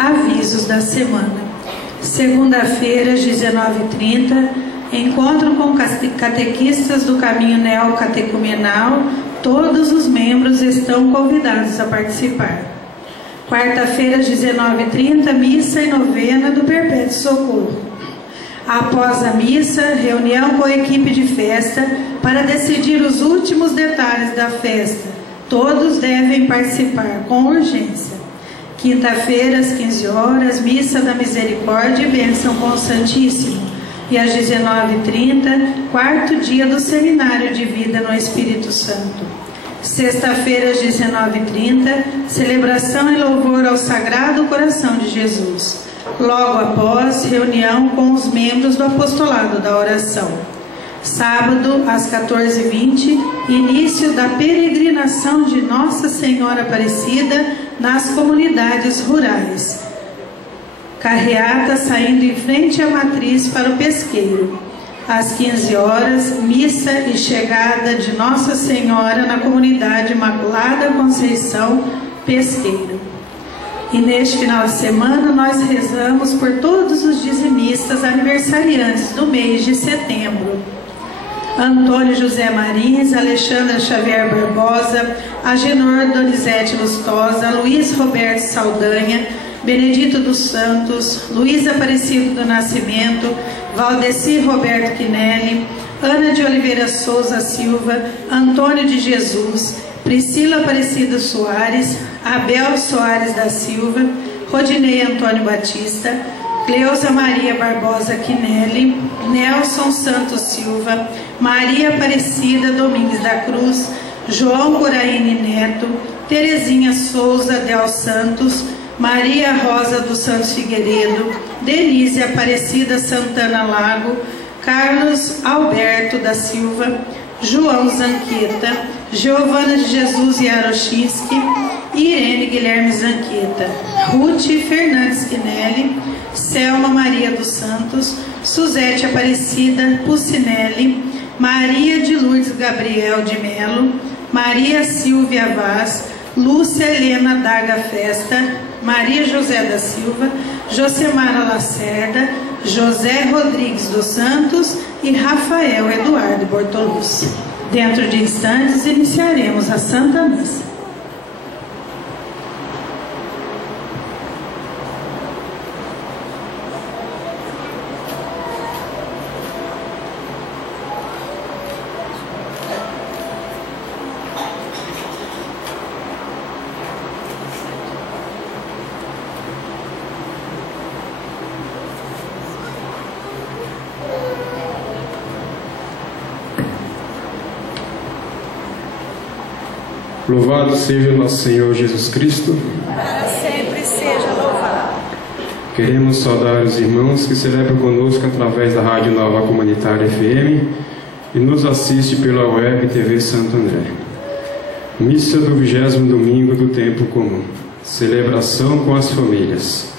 Avisos da semana. Segunda-feira, às 19h30, encontro com catequistas do caminho neocatecumenal. Todos os membros estão convidados a participar. Quarta-feira, às 19h30, missa e novena do Perpétuo Socorro. Após a missa, reunião com a equipe de festa para decidir os últimos detalhes da festa. Todos devem participar com urgência. Quinta-feira, às 15 horas, missa da Misericórdia e bênção com o Santíssimo. E às 19h30, quarto dia do Seminário de Vida no Espírito Santo. Sexta-feira, às 19h30, celebração e louvor ao Sagrado Coração de Jesus. Logo após, reunião com os membros do Apostolado da Oração. Sábado, às 14h20, início da peregrinação de Nossa Senhora Aparecida nas comunidades rurais. Carreata saindo em frente à matriz para o pesqueiro. Às 15 horas, missa e chegada de Nossa Senhora na comunidade Imaculada Conceição, Pesqueiro. E neste final de semana nós rezamos por todos os dizimistas aniversariantes do mês de setembro. Antônio José Marins, Alexandra Xavier Barbosa, Agenor Donizete Lustosa, Luiz Roberto Saldanha, Benedito dos Santos, Luiz Aparecido do Nascimento, Valdeci Roberto Quinelli, Ana de Oliveira Souza Silva, Antônio de Jesus, Priscila Aparecida Soares, Abel Soares da Silva, Rodinei Antônio Batista, Cleusa Maria Barbosa Quinelli, Nelson Santos Silva, Maria Aparecida Domingues da Cruz, João Coraine Neto, Terezinha Souza Del Santos, Maria Rosa dos Santos Figueiredo, Denise Aparecida Santana Lago, Carlos Alberto da Silva, João Zanqueta, Giovana de Jesus Yaroshinsky, Irene Guilherme Zanqueta, Ruth Fernandes Quinelli, Selma Maria dos Santos, Suzete Aparecida Pucinelli, Maria de Lourdes Gabriel de Melo, Maria Silvia Vaz, Lúcia Helena Daga Festa, Maria José da Silva, Josemara Lacerda, José Rodrigues dos Santos e Rafael Eduardo Bortolucci. Dentro de instantes iniciaremos a Santa Missa. Louvado seja nosso Senhor Jesus Cristo. Para sempre seja louvado. Queremos saudar os irmãos que celebram conosco através da Rádio Nova Comunitária FM e nos assiste pela web TV Santo André. Missa do 20º domingo do tempo comum. Celebração com as famílias.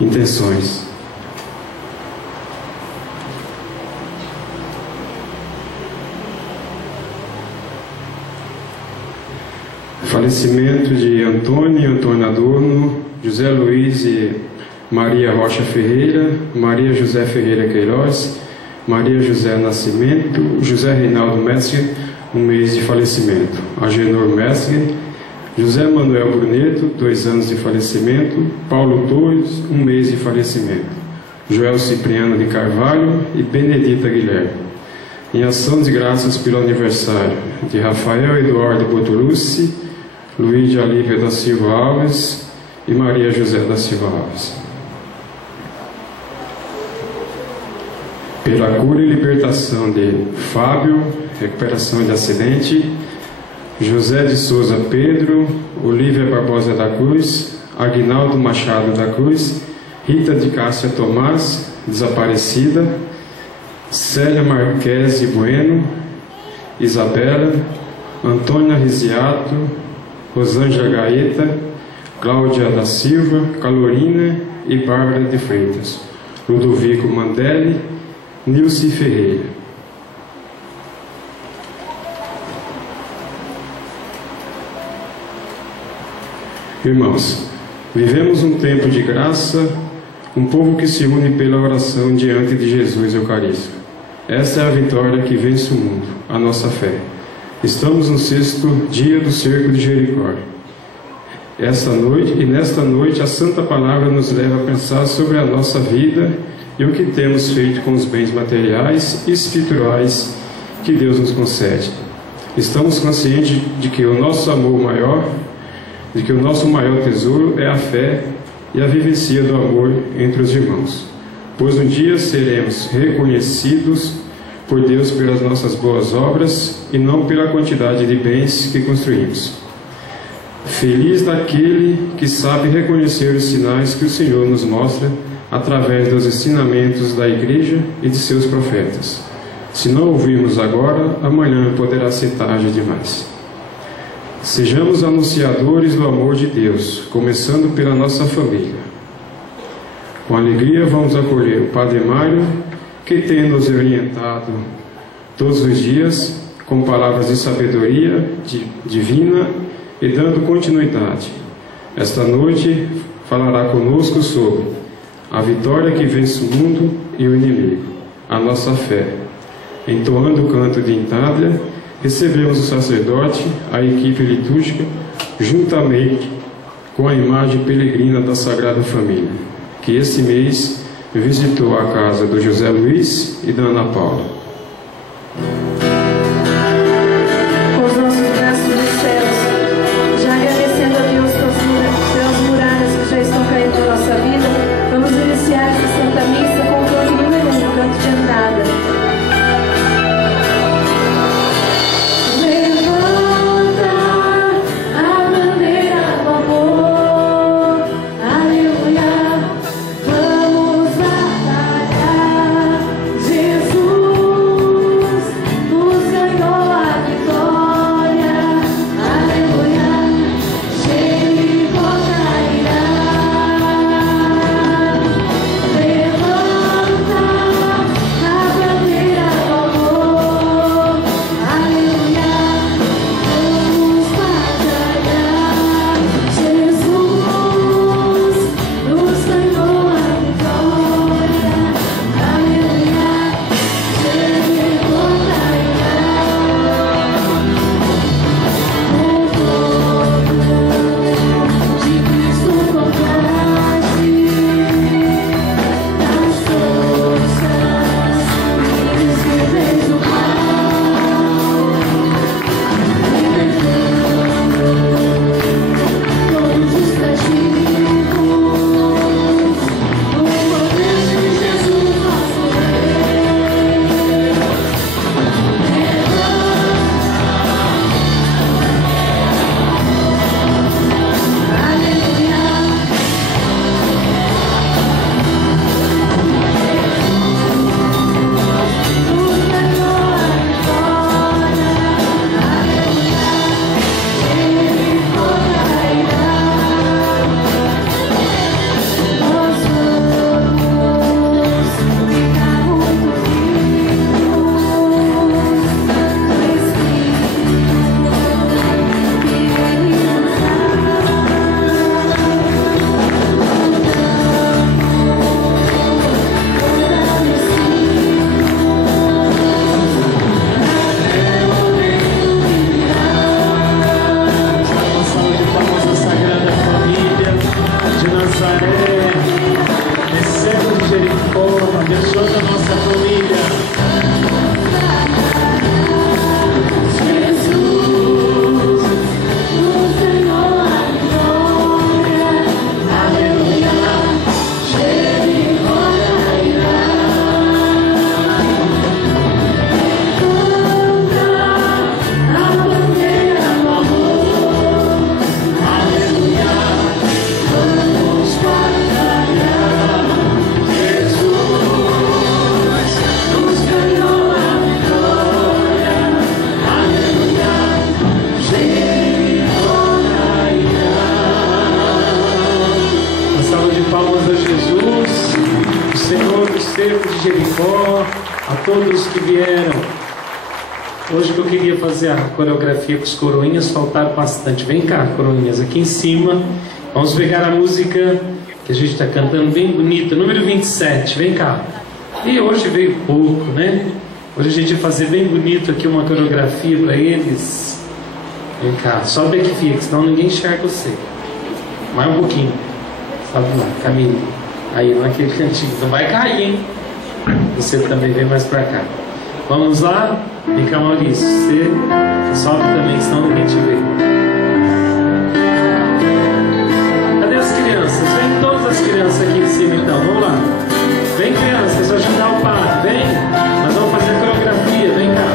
Intenções. Falecimento de Antônio Adorno, José Luiz e Maria Rocha Ferreira, Maria José Ferreira Queiroz, Maria José Nascimento, José Reinaldo Messger, um mês de falecimento. Agenor Messger, José Manuel Bruneto, 2 anos de falecimento. Paulo Torres, 1 mês de falecimento. Joel Cipriano de Carvalho e Benedita Guilherme. Em ação de graças pelo aniversário de Rafael Eduardo Bortolucci, Luiz de Alívia da Silva Alves e Maria José da Silva Alves. Pela cura e libertação de Fábio, recuperação de acidente, José de Souza Pedro, Olívia Barbosa da Cruz, Aguinaldo Machado da Cruz, Rita de Cássia Tomás, desaparecida, Célia Marquese Bueno, Isabela, Antônia Risiato, Rosângela Gaeta, Cláudia da Silva, Calorina e Bárbara de Freitas, Ludovico Mandelli, Nilce Ferreira. Irmãos, Vivemos um tempo de graça, um povo que se une pela oração diante de Jesus Eucarístico. Esta é a vitória que vence o mundo, a nossa fé. Estamos no 6º dia do cerco de Jericó. Nesta noite, a Santa Palavra nos leva a pensar sobre a nossa vida e o que temos feito com os bens materiais e espirituais que Deus nos concede. Estamos conscientes de que o nosso maior tesouro é a fé e a vivência do amor entre os irmãos, pois um dia seremos reconhecidos por Deus pelas nossas boas obras e não pela quantidade de bens que construímos. Feliz daquele que sabe reconhecer os sinais que o Senhor nos mostra através dos ensinamentos da Igreja e de seus profetas. Se não ouvirmos agora, amanhã poderá ser tarde demais. Sejamos anunciadores do amor de Deus, começando pela nossa família. Com alegria vamos acolher o Padre Mário, que tem nos orientado todos os dias com palavras de sabedoria divina e dando continuidade. Esta noite falará conosco sobre a vitória que vence o mundo e o inimigo, a nossa fé. Entoando o canto de Intália, recebemos o sacerdote, a equipe litúrgica, juntamente com a imagem peregrina da Sagrada Família, que este mês visitou a casa do José Luiz e da Ana Paula. Com os nossos braços nos céus, já agradecendo a Deus pelas muralhas que já estão caindo na nossa vida, vamos iniciar essa Santa Missa com o canto número 1, o canto de entrada. Hoje que eu queria fazer a coreografia com os coroinhas, faltaram bastante. Vem cá, coroinhas, aqui em cima. Vamos pegar a música que a gente está cantando bem bonita, número 27, vem cá. E hoje veio pouco, né? Hoje a gente vai fazer bem bonito aqui uma coreografia para eles. Vem cá, sobe aqui, fica, senão ninguém enxerga você. Mais um pouquinho. Sobe lá, Camila. Aí, naquele cantinho. Não vai cair, hein? Você também vem mais para cá. Vamos lá? Vem cá, Maurício. Você sobe também, senão ninguém te vê. Cadê as crianças? Vem todas as crianças aqui em cima, então. Vamos lá. Vem, crianças, ajudar o pai. Vem. Nós vamos fazer a coreografia. Vem cá.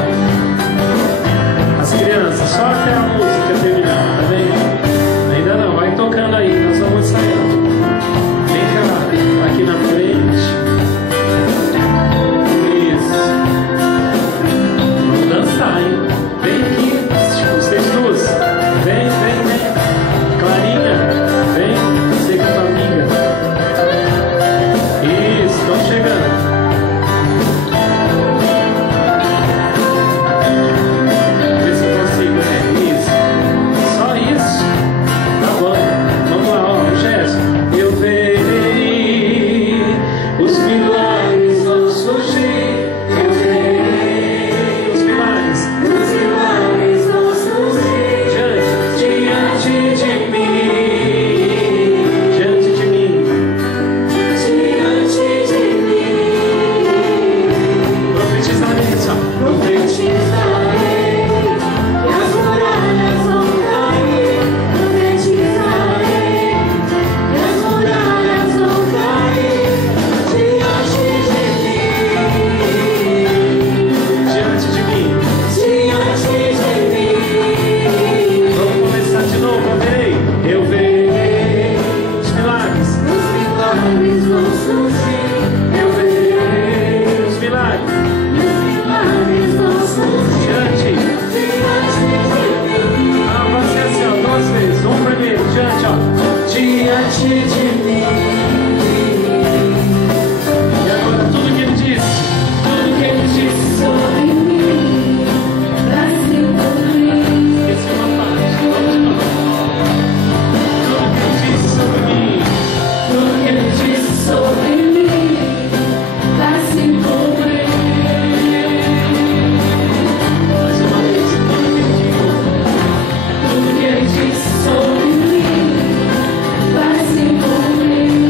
As crianças, só até a música terminar, tá vendo? Ainda não, vai tocando aí. Nós vamos ensaiando. Vem cá, aqui na frente. Isso. Vamos dançar, hein? Vem aqui, vocês duas. Vem, vem, vem. Clarinha, vem. Você com a tua amiga. Isso, estão chegando. Vê se eu consigo, né? Isso. Só isso. Tá bom. Vamos lá, ó, Jéssica. Eu verei, os milagres vão surgir. Eu verei, os milagres vão surgir. Diante de mim, diante de mim. Profetizarei, só. Profetizarei que as muralhas vão cair. Profetizarei que as muralhas vão cair diante de mim. Diante de mim. Diante de mim. Vamos começar de novo, eu verei. Eu verei os milagres. Os milagres vão surgir. Eu verei os milagres. Vão surgir Diante. diante de mim. Ah, vai ser assim, ó, duas vezes. Um primeiro, diante, ó. Diante de mim. E agora tudo que ele disse. Tudo que ele disse. Sobre mim, pra se cumprir. Essa é uma parte. Vamos de novo. Tudo que ele disse sobre mim. Tudo que ele disse sobre mim, pra se cumprir. Mais uma vez. Tudo que ele disse sobre mim, pra se cumprir.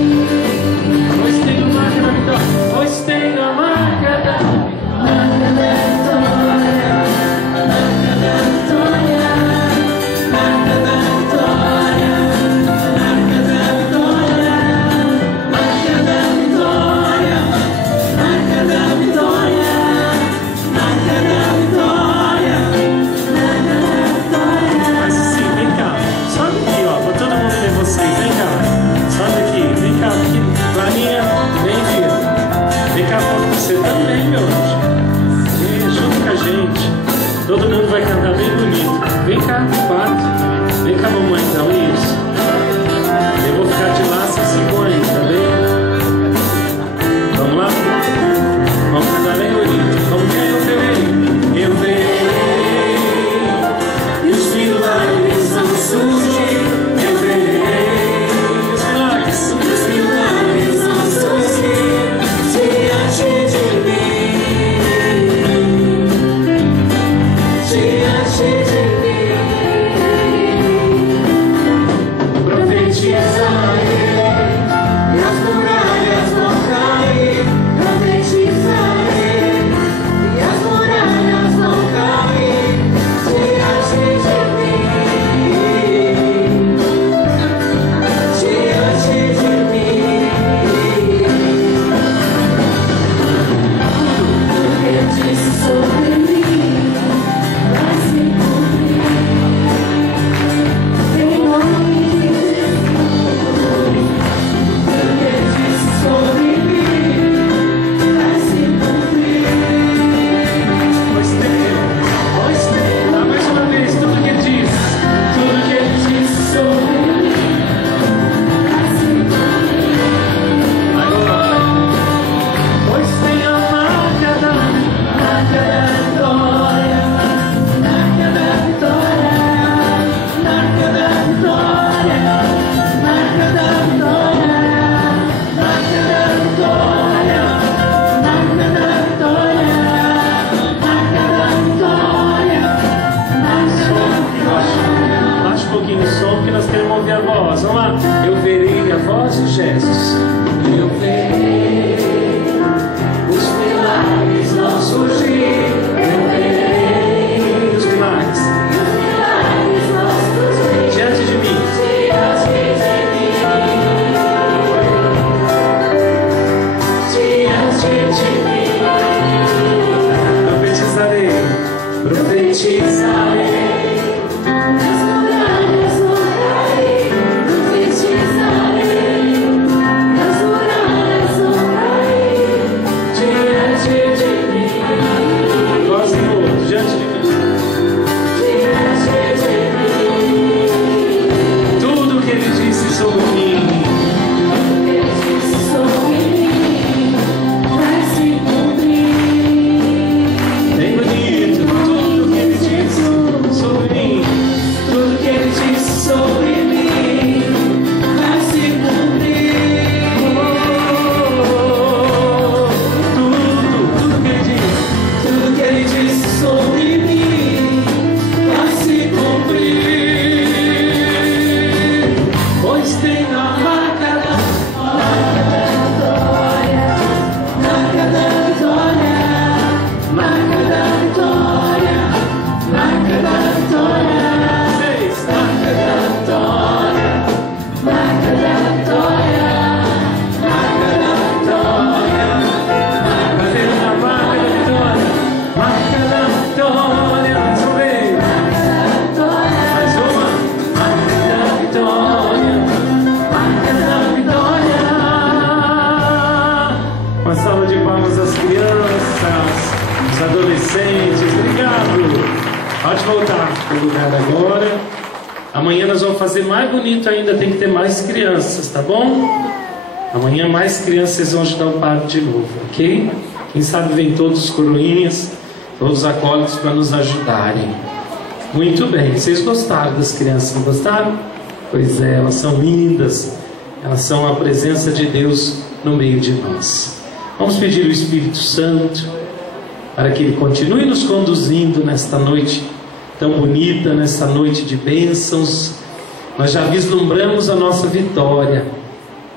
gestos. Eu verei os milagres não surgir. Eu verei os milagres não surgir diante de mim. Profetizarei, as muralhas romperei. Profetizarei, as muralhas romperei diante de mim. Voz em outro, diante de mim. Diante de mim. Tudo que ele disse sobre mim, tudo que ele disse sobre mim, vai se cumprir. Bem bonito. Tudo que ele disse sobre mim, vai se cumprir. Tudo que ele disse sobre mim, vai se cumprir. Pois tem a marca da vitória, marca da vitória, marca da vitória, marca da vitória. Marca da vitória, marca da vitória, marca da vitória, marca da vitória, mais uma vez, mais uma, marca da vitória, marca da vitória. Uma salva de palmas às crianças, os adolescentes. Obrigado. Pode voltar para o lugar agora. Amanhã nós vamos fazer mais bonito ainda, tem que ter mais crianças, tá bom? Amanhã mais crianças vão ajudar o padre de novo, ok? Quem sabe vem todos os coroinhas, todos os acólitos para nos ajudarem. Muito bem, vocês gostaram das crianças, não gostaram? Pois é, elas são lindas, elas são a presença de Deus no meio de nós. Vamos pedir ao Espírito Santo para que Ele continue nos conduzindo nesta noite tão bonita, nessa noite de bênçãos. Nós já vislumbramos a nossa vitória.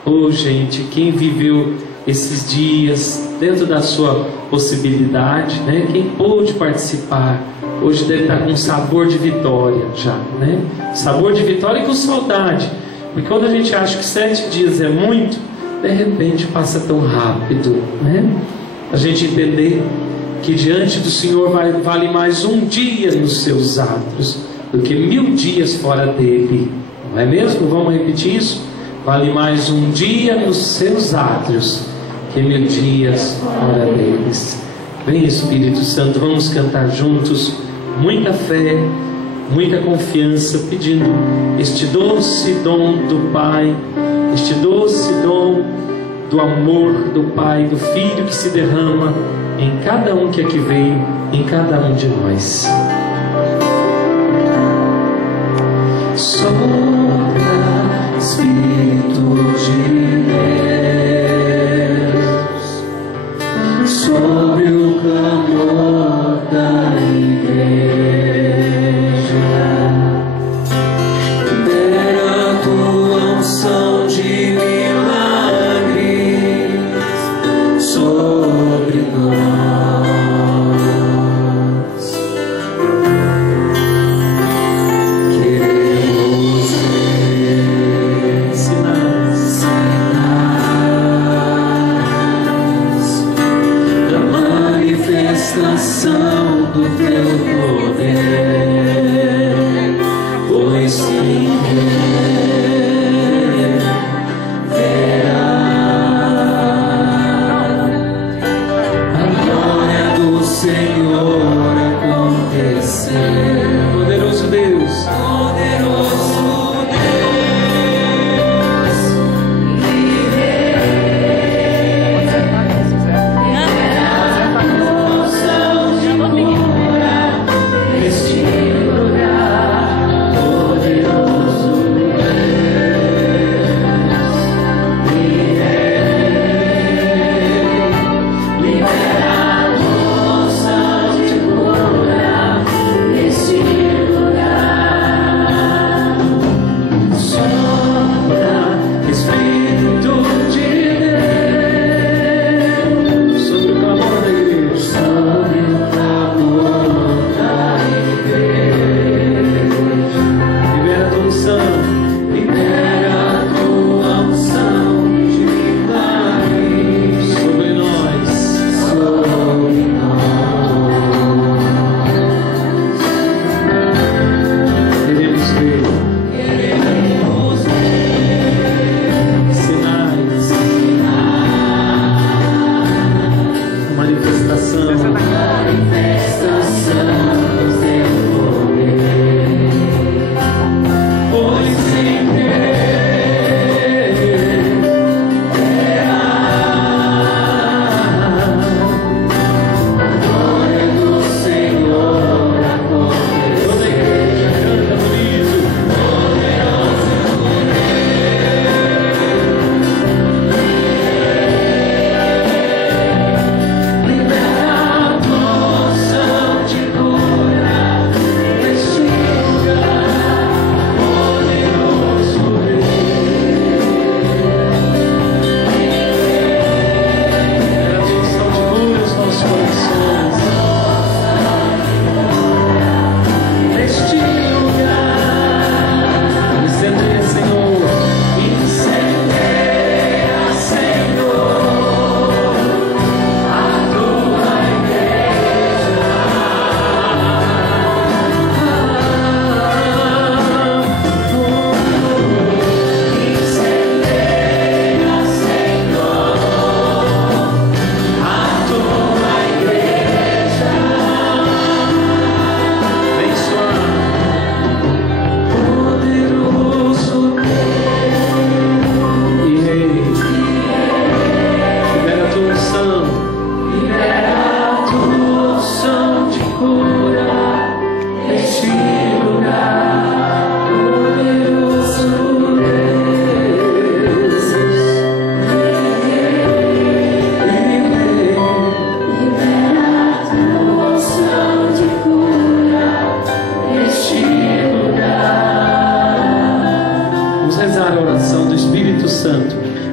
Oh, gente, quem viveu esses dias dentro da sua possibilidade, né? Quem pôde participar, hoje deve estar com sabor de vitória já, né? Sabor de vitória e com saudade, porque quando a gente acha que 7 dias é muito, de repente passa tão rápido, né? A gente entender que diante do Senhor vale mais um dia nos seus atos do que 1000 dias fora dele, não é mesmo? Vamos repetir isso? Vale mais um dia nos seus átrios que 1000 dias fora deles. Vem, Espírito Santo, vamos cantar juntos, muita fé, muita confiança, pedindo este doce dom do Pai, este doce dom do amor do Pai, do Filho que se derrama em cada um que aqui veio, em cada um de nós. Sopra, Espírito de Deus, sobre o clamor da igreja, libera a tua unção de milagres sobre nós. Queremos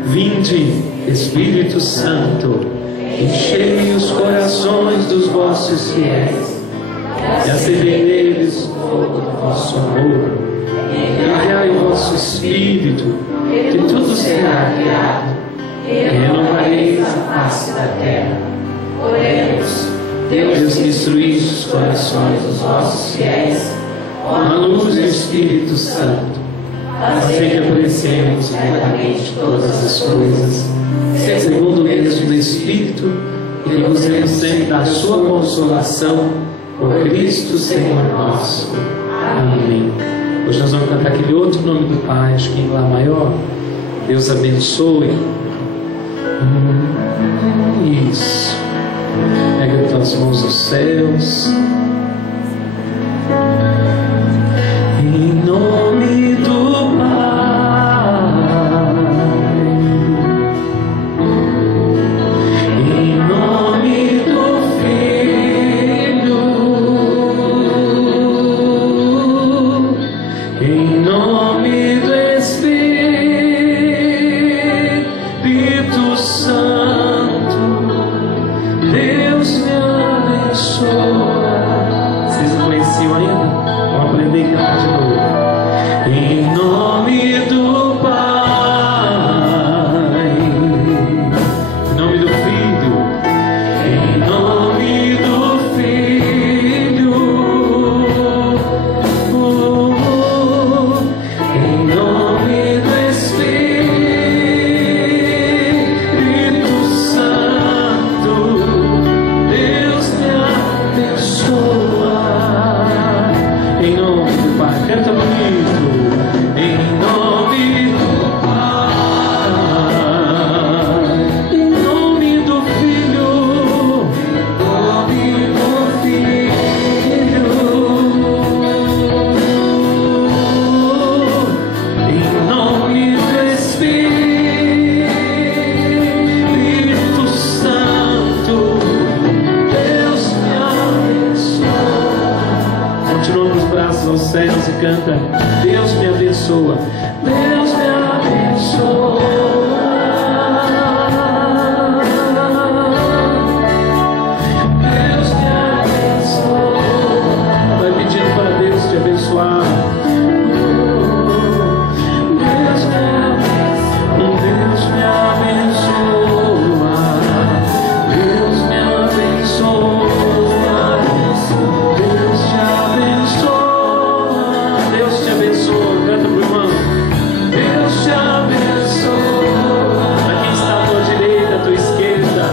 Vinde, Espírito Santo, enchei os corações dos vossos fiéis e acendei neles o fogo do vosso amor. Enviai o vosso Espírito, que tudo será criado, e renovareis a face da terra. Oremos. Deus que instruísse os corações dos vossos fiéis com a luz do Espírito Santo, fazei que apreciemos retamente todas as coisas, segundo o mesmo Espírito, e que gozemos sempre da sua consolação, por Cristo Senhor nosso. Amém. Hoje nós vamos cantar aquele outro nome do Pai, acho que em Lá maior. Deus abençoe. Isso. Pega as tuas mãos aos céus. Em nome do Pai, em nome do Filho, em nome do Espírito Santo, Deus me abençoa. Vocês não conheciam ainda? Vamos aprender a cantar de novo. Em nome do Pai, em nome do Filho, em nome do Filho, em nome do Espírito Santo, Deus me abençoa. Em nome do Pai, canta bonito. Em nome do Pai, em nome do Filho, em nome do Filho, em nome do Espírito Santo, Deus me abençoa. Continua com os braços aos céus e canta: Deus me abençoa, Deus me abençoa. Deus me abençoa. Vai pedindo para Deus te abençoar. Deus me abençoa. Deus me abençoa. Deus me abençoa. Deus te abençoa. Deus te abençoa. Canta pro irmão. Deus te abençoa. Para quem está à tua direita, à tua esquerda,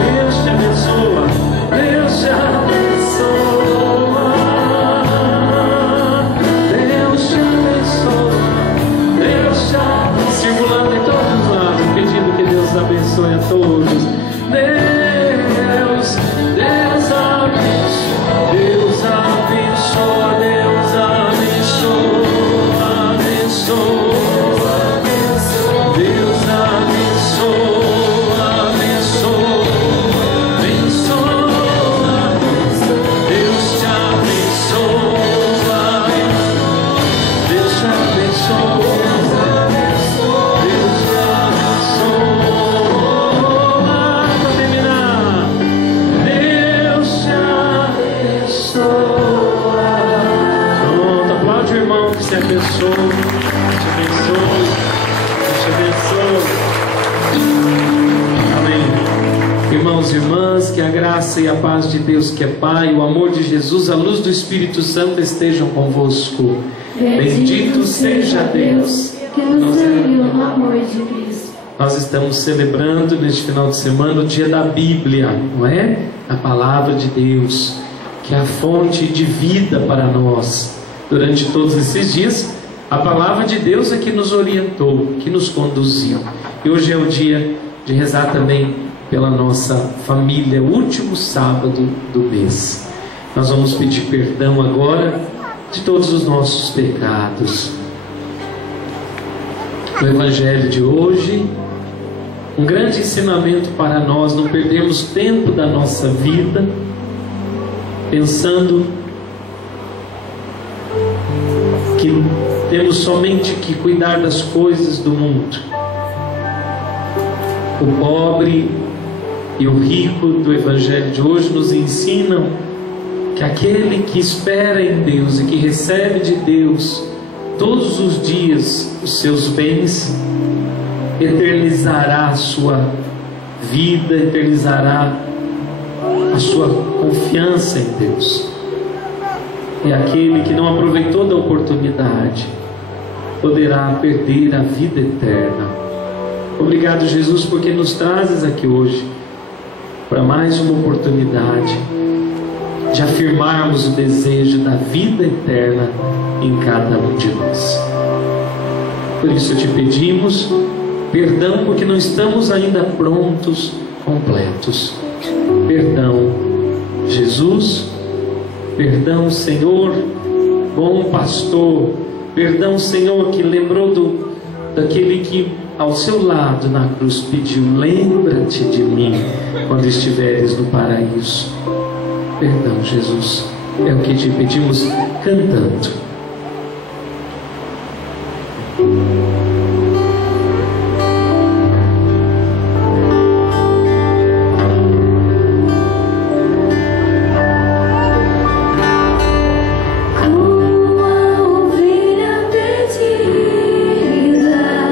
Deus te abençoa. Deus te abençoa. Deus te abençoa. Deus te abençoa. Circulando em todos os lados, pedindo que Deus abençoe a todos. Deus abençoa. Deus abençoa. Deus abençoa. Abençoa. Deus abençoa. Abençoa. Abençoa. Deus te abençoa. Deus te abençoa. Deus te abençoa. Para terminar, Deus te abençoa. Pronto, aplaude o irmão que se abençoa. Te abençoe. Te abençoe. Amém. Irmãos e irmãs, que a graça e a paz de Deus, que é Pai, o amor de Jesus, a luz do Espírito Santo estejam convosco. Bendito seja Deus que nos deu o amor de Cristo. Nós estamos celebrando neste final de semana o dia da Bíblia, não é? A palavra de Deus, que é a fonte de vida para nós. Durante todos esses dias, a palavra de Deus é que nos orientou, que nos conduziu. E hoje é o dia de rezar também pela nossa família, o último sábado do mês. Nós vamos pedir perdão agora de todos os nossos pecados. O Evangelho de hoje, um grande ensinamento para nós não perdermos tempo da nossa vida pensando que temos somente que cuidar das coisas do mundo. O pobre e o rico do Evangelho de hoje nos ensinam que aquele que espera em Deus e que recebe de Deus todos os dias os seus bens, eternizará a sua vida, eternizará a sua confiança em Deus. E aquele que não aproveitou da oportunidade poderá perder a vida eterna. Obrigado, Jesus, porque nos trazes aqui hoje para mais uma oportunidade de afirmarmos o desejo da vida eterna em cada um de nós. Por isso te pedimos perdão, porque não estamos ainda prontos, completos. Perdão, Jesus. Perdão, Senhor, bom pastor. Perdão, Senhor, que lembrou daquele que ao seu lado na cruz pediu: lembra-te de mim quando estiveres no paraíso. Perdão, Jesus, é o que te pedimos cantando.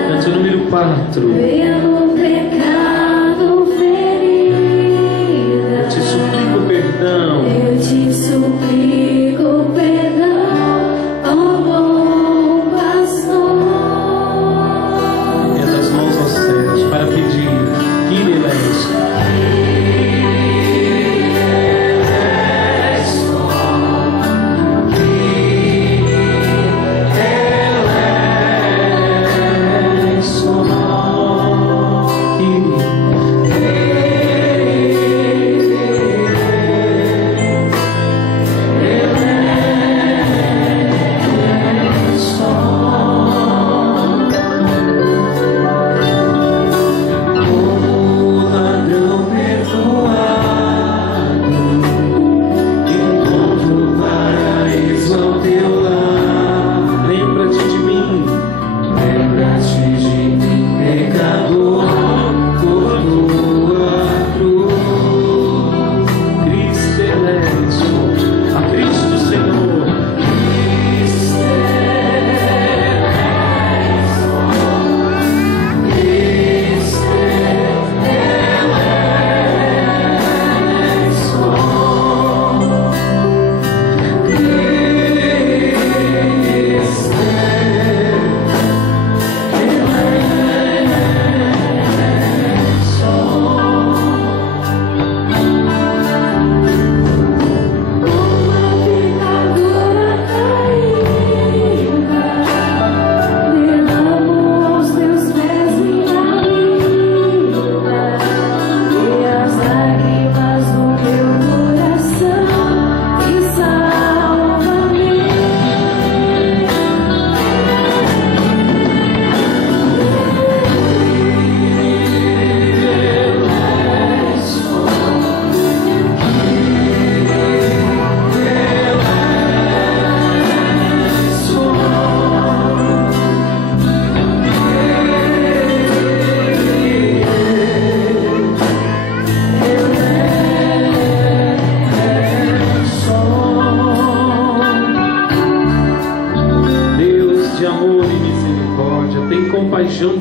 Canto número 4. Pelo pecado ferida, Eu te suplico perdão. eu te suplico perdão, ó bom pastor. Erga as mãos aos céus para pedir. Kyrie eleison.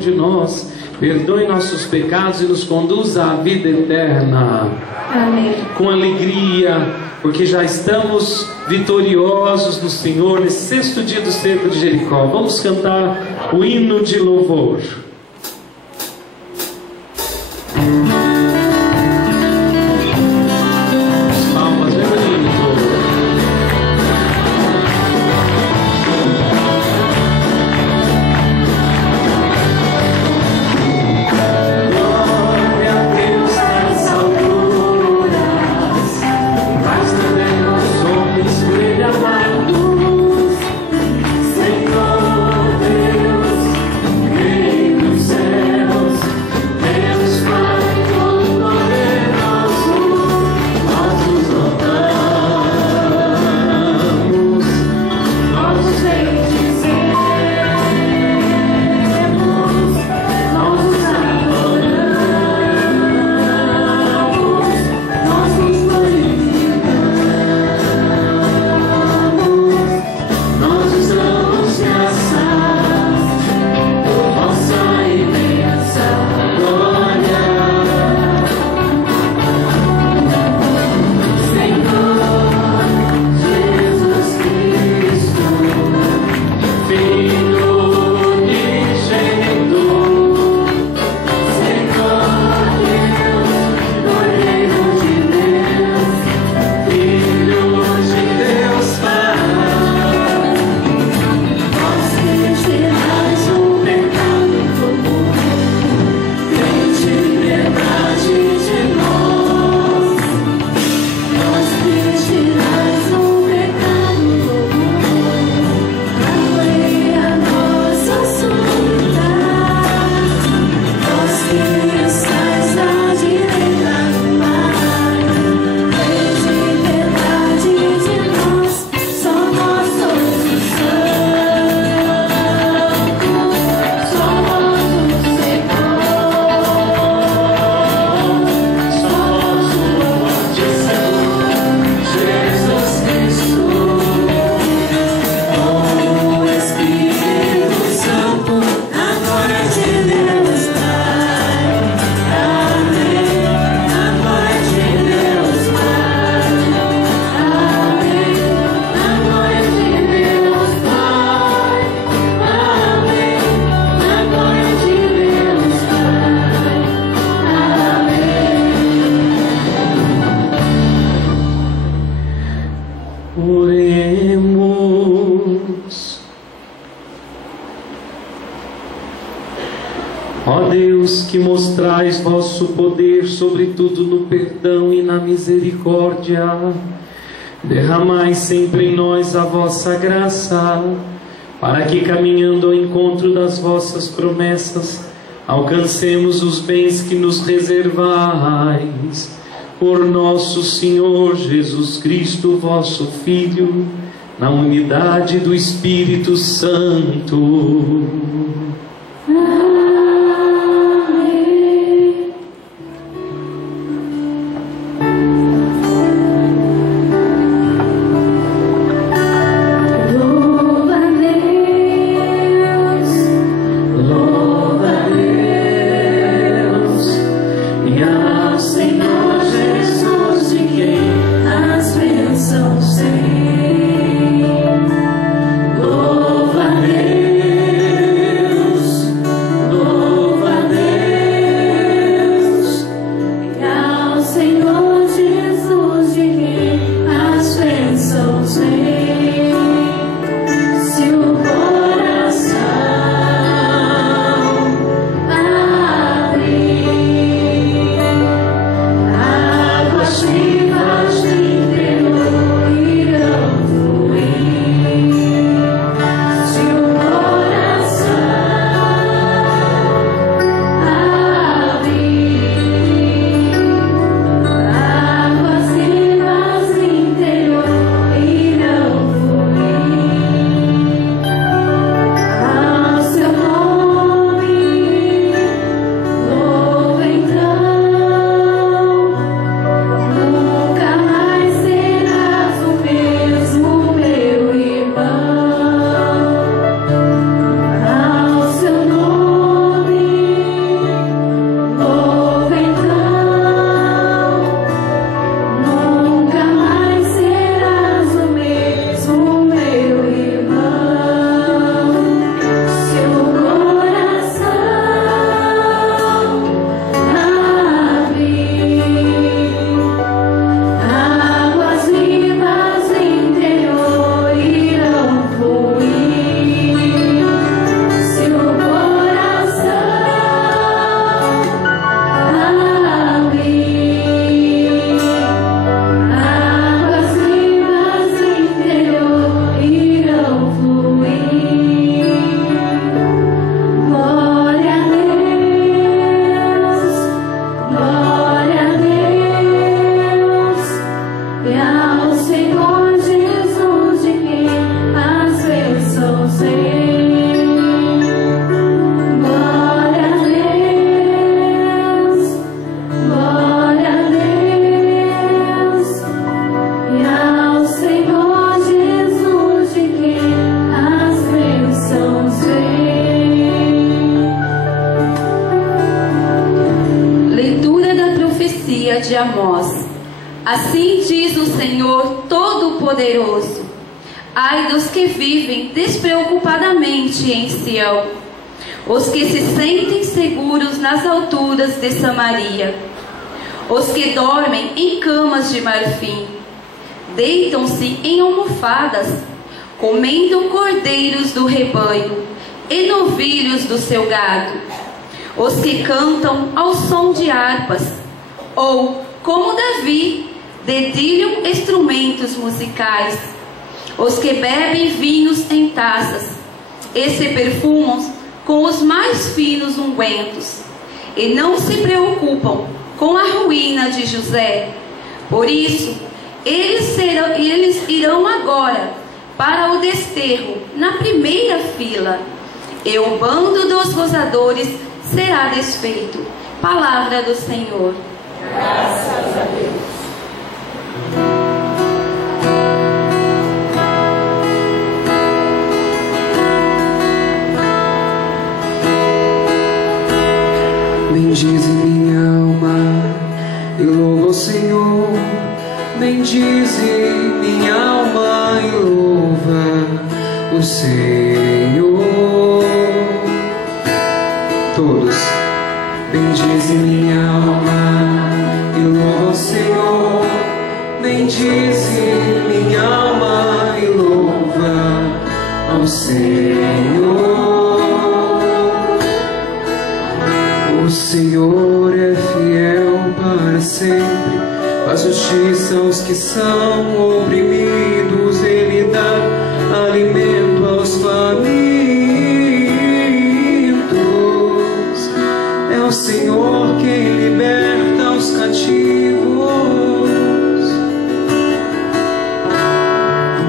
De nós, perdoe nossos pecados e nos conduza à vida eterna. Amém. Com alegria, porque já estamos vitoriosos no Senhor nesse 6º dia do cerco de Jericó. Vamos cantar o hino de louvor. Palmas, meu lindo. Senhor Deus, mostrais vosso poder, sobretudo no perdão e na misericórdia. Derramai sempre em nós a vossa graça, para que, caminhando ao encontro das vossas promessas, alcancemos os bens que nos reservais. Por nosso Senhor Jesus Cristo, vosso Filho, na unidade do Espírito Santo. de Amós. Assim diz o Senhor Todo-Poderoso: ai dos que vivem despreocupadamente em Sião, os que se sentem seguros nas alturas de Samaria, os que dormem em camas de marfim, deitam-se em almofadas, comendo cordeiros do rebanho e novilhos do seu gado, os que cantam ao som de harpas, ou, como Davi, dedilham instrumentos musicais, os que bebem vinhos em taças e se perfumam com os mais finos ungüentos, e não se preocupam com a ruína de José. Por isso, eles irão agora para o desterro na primeira fila, e o bando dos gozadores será desfeito. Palavra do Senhor. Graças a Deus. Bendize minha alma e louva o Senhor. Bendize minha alma e louva o Senhor. Todos. Bendize minha alma e louva o Senhor. Bendize minha alma e louva ao Senhor. O O Senhor é fiel para sempre, faz justiça aos que são oprimidos, Ele dá alimento aos famintos. É o Senhor quem liberta os cativos.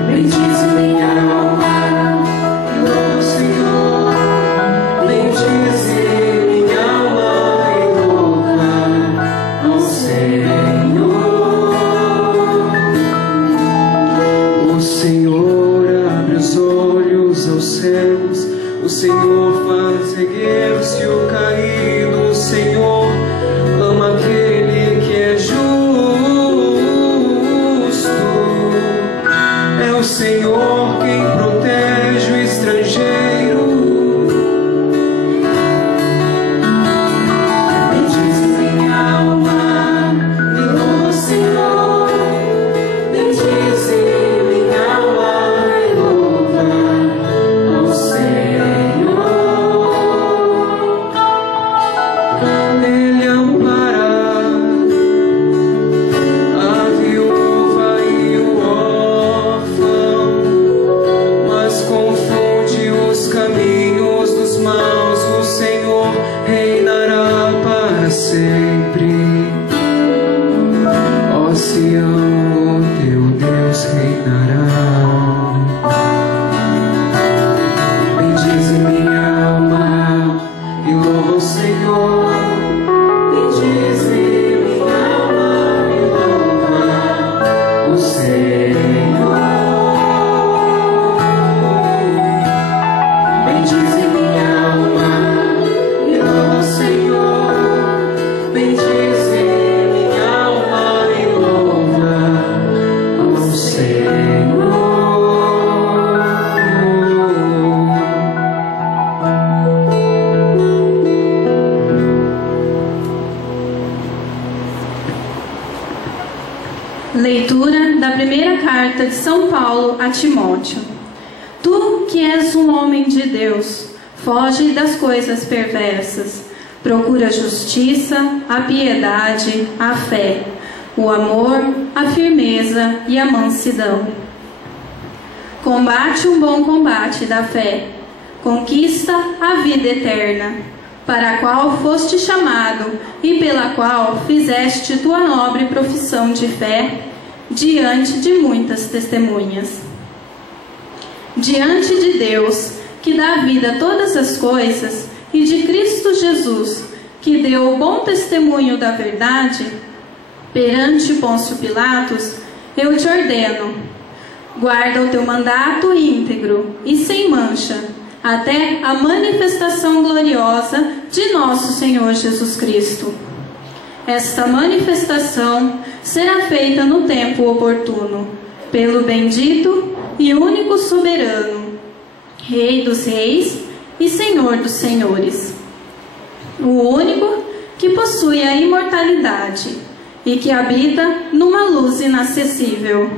Bendize minha alma e louva o Senhor. Bendize minha alma e louva ao Senhor. O Senhor abre os olhos aos céus, o Senhor faz erguer-se o caído, o Senhor ama aquele que é justo. É o Senhor quem protege o estrangeiro. Bendize minha alma e louva o Senhor. Bendize minha alma e louva ao Senhor. Ele ampara a viúva e o órfão, mas confunde os caminhos dos maus. O Senhor reinará para sempre. Ó Sião, o teu Deus reinará. Bendize minha alma e louva o Senhor. Bendize minha alma e louva o Senhor. Bendize minha alma e louva o Senhor. Bendize minha alma e louva ao Senhor. Leitura da primeira carta de São Paulo a Timóteo. Tu que és um homem de Deus, foge das coisas perversas. Procura a justiça, a piedade, a fé, o amor, a firmeza e a mansidão. Combate um bom combate da fé. Conquista a vida eterna, para a qual foste chamado e pela qual fizeste tua nobre profissão de fé diante de muitas testemunhas. Diante de Deus, que dá vida a todas as coisas, e de Cristo Jesus, que deu o bom testemunho da verdade, perante Pôncio Pilatos, eu te ordeno, guarda o teu mandato íntegro e sem mancha, até a manifestação gloriosa de nosso Senhor Jesus Cristo. Esta manifestação será feita no tempo oportuno, pelo bendito e único soberano, Rei dos reis e Senhor dos senhores, o único que possui a imortalidade e que habita numa luz inacessível,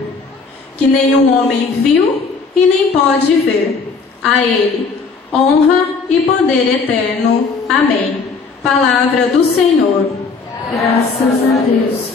que nenhum homem viu e nem pode ver. A Ele honra e poder eterno. Amém. Palavra do Senhor. Graças a Deus.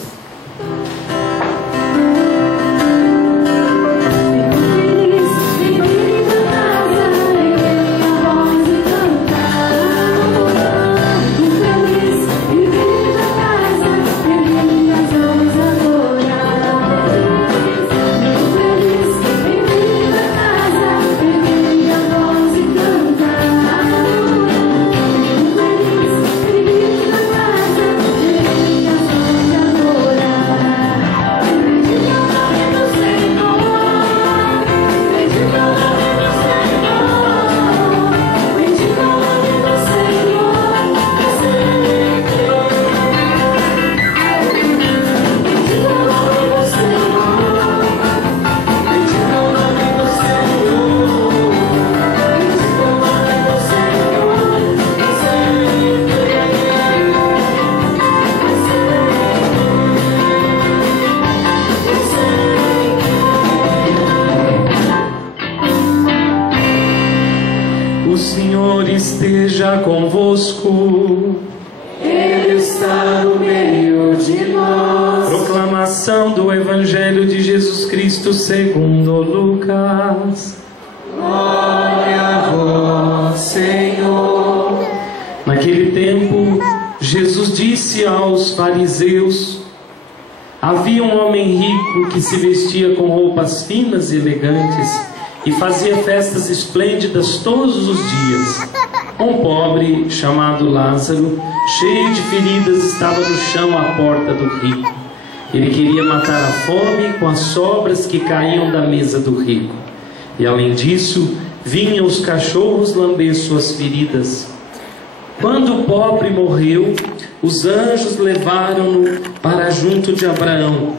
O Senhor esteja convosco. Proclamação do Evangelho de Jesus Cristo segundo Lucas. Glória a vós, Senhor. Naquele tempo, Jesus disse aos fariseus: havia um homem rico que se vestia com roupas finas e elegantes e fazia festas esplêndidas todos os dias. Um pobre chamado Lázaro, cheio de feridas, estava no chão à porta do rico. Ele queria matar a fome com as sobras que caíam da mesa do rico. E além disso, vinham os cachorros lamber suas feridas. Quando o pobre morreu, os anjos levaram-no para junto de Abraão.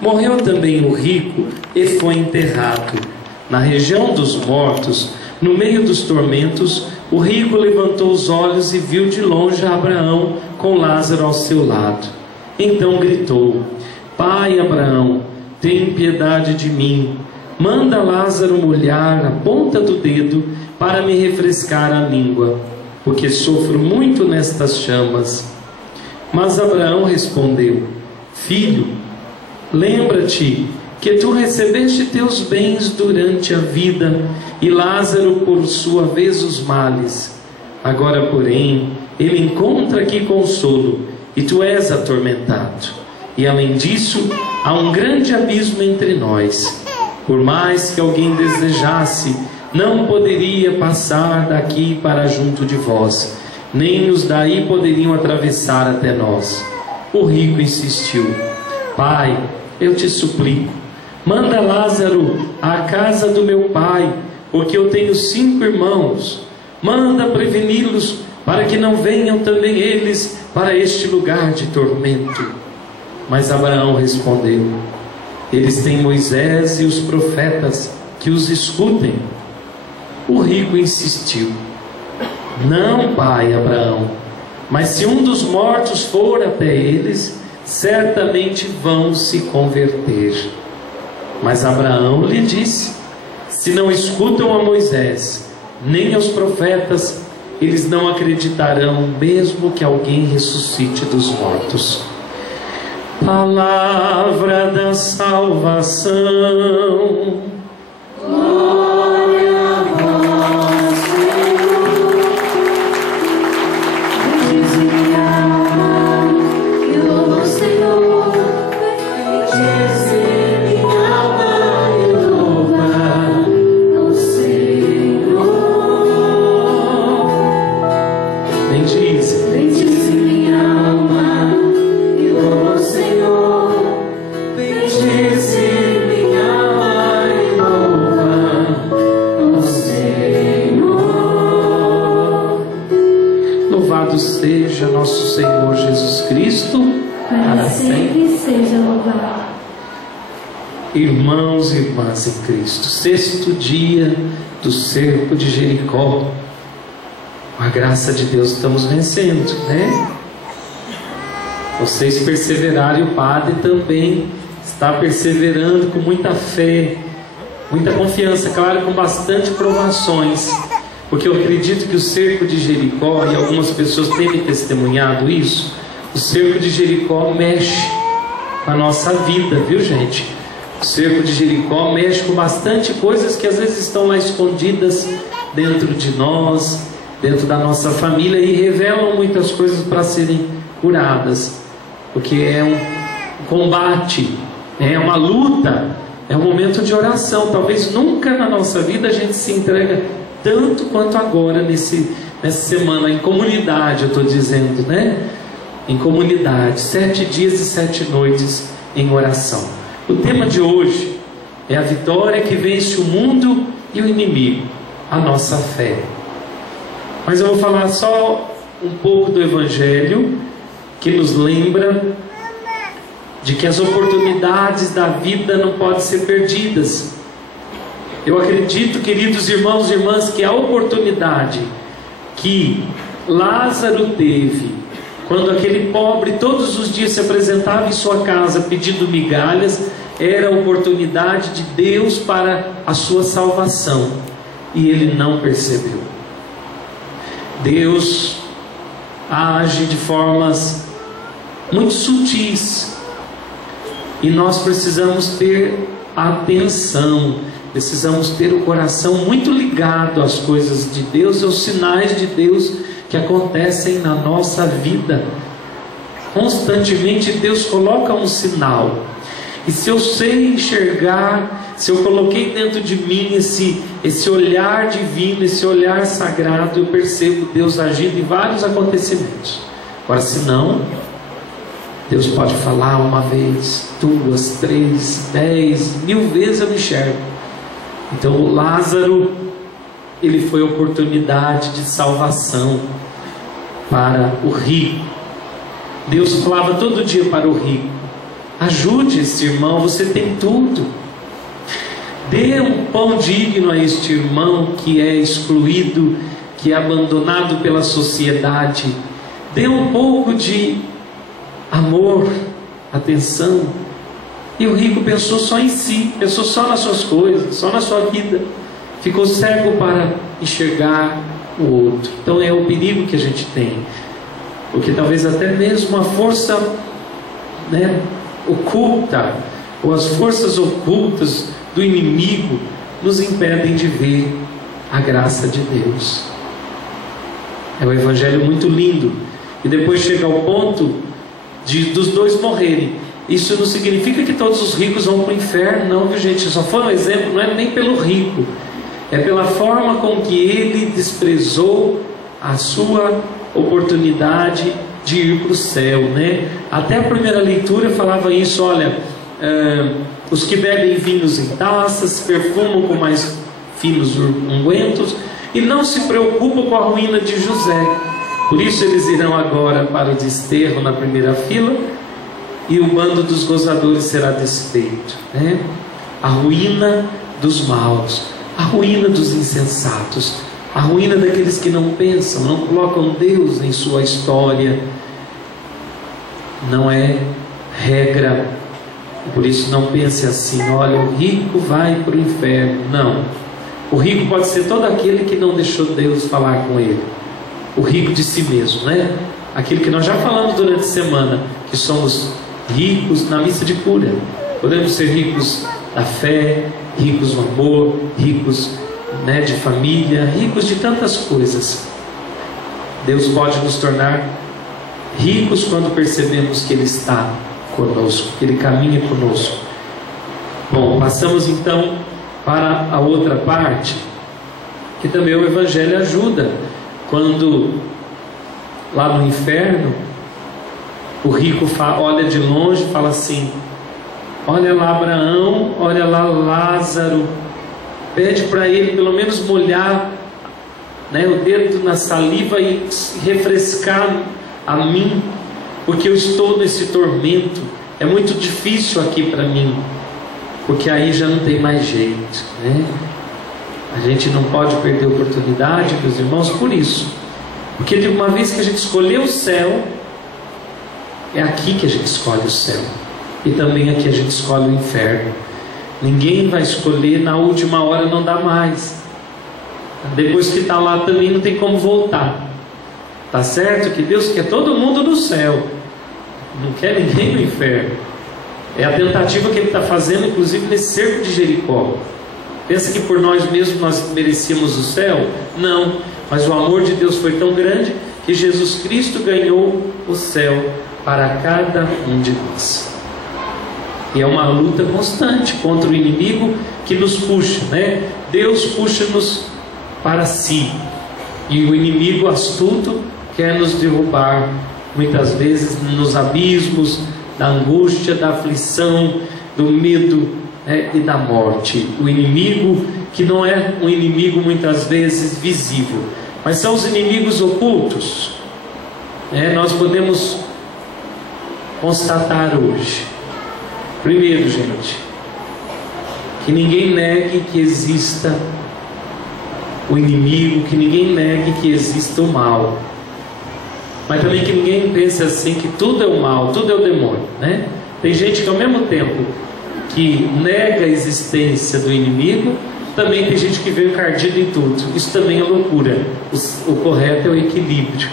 Morreu também o rico e foi enterrado. Na região dos mortos, no meio dos tormentos, o rico levantou os olhos e viu de longe Abraão com Lázaro ao seu lado. Então gritou: Pai Abraão, tem piedade de mim. Manda Lázaro molhar a ponta do dedo para me refrescar a língua, porque sofro muito nestas chamas. Mas Abraão respondeu: Filho, lembra-te que tu recebeste teus bens durante a vida, e Lázaro por sua vez os males. Agora, porém, ele encontra aqui consolo, e tu és atormentado. E além disso, há um grande abismo entre nós. Por mais que alguém desejasse, não poderia passar daqui para junto de vós, nem os daí poderiam atravessar até nós. O rico insistiu: Pai, eu te suplico, manda Lázaro à casa do meu pai, porque eu tenho 5 irmãos. Manda preveni-los, para que não venham também eles para este lugar de tormento. Mas Abraão respondeu: Eles têm Moisés e os profetas, que os escutem. O rico insistiu: Não, pai Abraão, mas se um dos mortos for até eles, certamente vão se converter. Mas Abraão lhe disse: Se não escutam a Moisés, nem aos profetas, eles não acreditarão, mesmo que alguém ressuscite dos mortos. Palavra da salvação. Glória a vós, Senhor. Bendize minha alma e louva o Senhor. Bendize minha alma e louva o Senhor. Bendize minha alma e louva o Senhor. Bendize minha alma e louva o Senhor. Louvado seja nosso Senhor Jesus Cristo, Para sempre seja louvado. Irmãos e irmãs em Cristo, 6º dia do cerco de Jericó. Com a graça de Deus estamos vencendo, né? Vocês perseveraram e o Padre também está perseverando com muita fé, muita confiança, claro, com bastante provações, porque eu acredito que o cerco de Jericó, e algumas pessoas têm me testemunhado isso, o cerco de Jericó mexe com a nossa vida, viu, gente? O cerco de Jericó mexe com bastante coisas que às vezes estão lá escondidas dentro de nós, dentro da nossa família, e revelam muitas coisas para serem curadas, porque é um combate, é uma luta, é um momento de oração. Talvez nunca na nossa vida a gente se entrega tanto quanto agora nessa semana, em comunidade, eu estou dizendo, né? Em comunidade, 7 dias e 7 noites em oração. O tema de hoje é a vitória que vence o mundo e o inimigo, a nossa fé. Mas eu vou falar só um pouco do Evangelho, que nos lembra de que as oportunidades da vida não podem ser perdidas. Eu acredito, queridos irmãos e irmãs, que a oportunidade que Lázaro teve, quando aquele pobre todos os dias se apresentava em sua casa pedindo migalhas, era a oportunidade de Deus para a sua salvação, e ele não percebeu. Deus age de formas muito sutis. E nós precisamos ter atenção, precisamos ter o coração muito ligado às coisas de Deus, aos sinais de Deus que acontecem na nossa vida. Constantemente Deus coloca um sinal. E se eu sei enxergar, se eu coloquei dentro de mim esse olhar divino, esse olhar sagrado, eu percebo Deus agindo em vários acontecimentos. Agora, se não, Deus pode falar uma vez, 2, 3, 10, 1000 vezes eu me enxergo. Então o Lázaro, ele foi oportunidade de salvação para o rico. Deus falava todo dia para o rico: ajude este irmão, você tem tudo. Dê um pão digno a este irmão que é excluído, que é abandonado pela sociedade. Dê um pouco de amor, atenção. E o rico pensou só em si, pensou só nas suas coisas, só na sua vida. Ficou cego para enxergar o outro. Então é o perigo que a gente tem. Porque talvez até mesmo a força, oculta, ou as forças ocultas do inimigo nos impedem de ver a graça de Deus. É um evangelho muito lindo. E depois chega ao ponto dos dois morrerem. Isso não significa que todos os ricos vão para o inferno, não, viu gente? Só foi um exemplo, não é nem pelo rico, é pela forma com que ele desprezou a sua oportunidade de ir para o céu, né? Até a primeira leitura falava isso: olha, os que bebem vinhos em taças, perfumam com mais finos ungüentos e não se preocupam com a ruína de José. Por isso eles irão agora para o desterro na primeira fila, e o bando dos gozadores será desfeito, né? A ruína dos maus, a ruína dos insensatos, a ruína daqueles que não pensam, não colocam Deus em sua história, não é regra. Por isso não pense assim: olha, o rico vai para o inferno. Não, o rico pode ser todo aquele que não deixou Deus falar com ele, o rico de si mesmo, né? Aquilo que nós já falamos durante a semana, que somos ricos na missa de cura. Podemos ser ricos da fé, ricos no amor, ricos, de família, ricos de tantas coisas. Deus pode nos tornar ricos quando percebemos que Ele está conosco, que Ele caminha conosco. Bom, passamos então para a outra parte, que também o Evangelho ajuda. Quando lá no inferno o rico olha de longe e fala assim: olha lá Abraão, olha lá Lázaro, pede para ele pelo menos molhar o dedo na saliva e refrescar a mim, porque eu estou nesse tormento, é muito difícil aqui para mim, porque aí já não tem mais jeito, né? A gente não pode perder a oportunidade, meus irmãos, por isso, porque de uma vez que a gente escolheu o céu, é aqui que a gente escolhe o céu, e também aqui a gente escolhe o inferno. Ninguém vai escolher na última hora, não dá mais. Depois que está lá também não tem como voltar. Tá certo que Deus quer todo mundo no céu, não quer ninguém no inferno. É a tentativa que Ele está fazendo, inclusive nesse cerco de Jericó. Pensa que por nós mesmos nós merecíamos o céu? Não, mas o amor de Deus foi tão grande que Jesus Cristo ganhou o céu para cada um de nós. E é uma luta constante contra o inimigo que nos puxa, Deus puxa-nos para si, e o inimigo astuto quer nos derrubar, muitas vezes nos abismos da angústia, da aflição, do medo, e da morte. O inimigo que não é um inimigo muitas vezes visível, mas são os inimigos ocultos. Nós podemos constatar hoje. Primeiro, gente, que ninguém negue que exista o inimigo, que ninguém negue que exista o mal, mas também que ninguém pense assim que tudo é o mal, tudo é o demônio, Tem gente que ao mesmo tempo que nega a existência do inimigo, também tem gente que vê encardido em tudo. Isso também é loucura. O correto é o equilíbrio.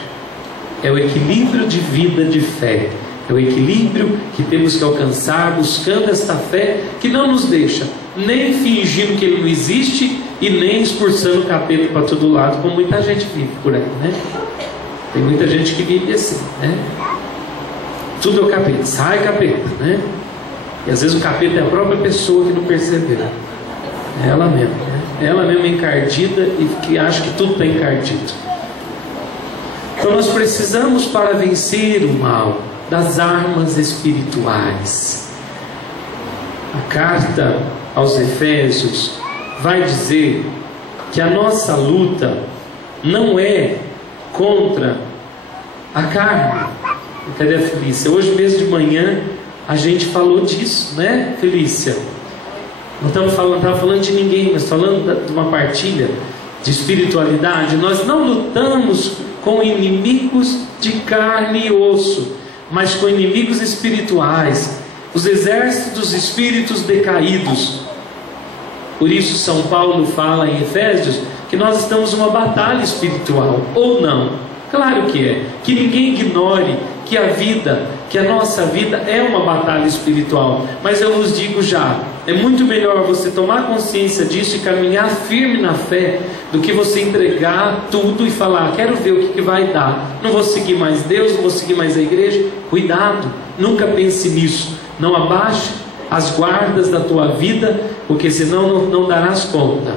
É o equilíbrio de vida, de fé. É o equilíbrio que temos que alcançar, buscando esta fé que não nos deixa nem fingindo que ele não existe e nem expulsando o capeta para todo lado, como muita gente vive por aí, né? Tem muita gente que vive assim, né? Tudo é o capeta, sai capeta, né? E às vezes o capeta é a própria pessoa que não percebeu. É ela mesma, né? Ela mesma encardida e que acha que tudo está encardido. Então nós precisamos, para vencer o mal, das armas espirituais. A carta aos Efésios vai dizer que a nossa luta não é contra a carne. Cadê a Felícia? Hoje mesmo de manhã a gente falou disso, né, Felícia? Não estava falando de ninguém, mas falando de uma partilha de espiritualidade. Nós não lutamos com inimigos de carne e osso, mas com inimigos espirituais, os exércitos dos espíritos decaídos. Por isso São Paulo fala em Efésios que nós estamos numa batalha espiritual, ou não? Claro que é. Que ninguém ignore que a vida, que a nossa vida é uma batalha espiritual. Mas eu vos digo já, é muito melhor você tomar consciência disso e caminhar firme na fé, do que você entregar tudo e falar, quero ver o que vai dar, não vou seguir mais Deus, não vou seguir mais a igreja. Cuidado, nunca pense nisso. Não abaixe as guardas da tua vida, porque senão não darás conta.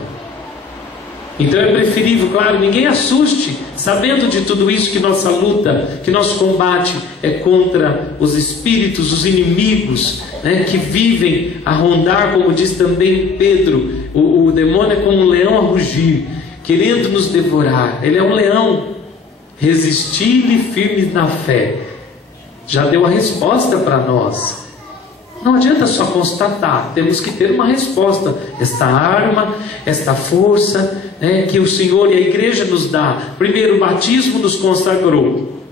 Então é preferível, claro, ninguém assuste, sabendo de tudo isso, que nossa luta, que nosso combate é contra os espíritos, os inimigos, né, que vivem a rondar, como diz também Pedro. O demônio é como um leão a rugir, querendo nos devorar. Ele é um leão. Resistir-lhe firmes na fé. Já deu a resposta para nós. Não adianta só constatar, temos que ter uma resposta. Esta arma, esta força, né, que o Senhor e a igreja nos dá. Primeiro, o batismo nos consagrou.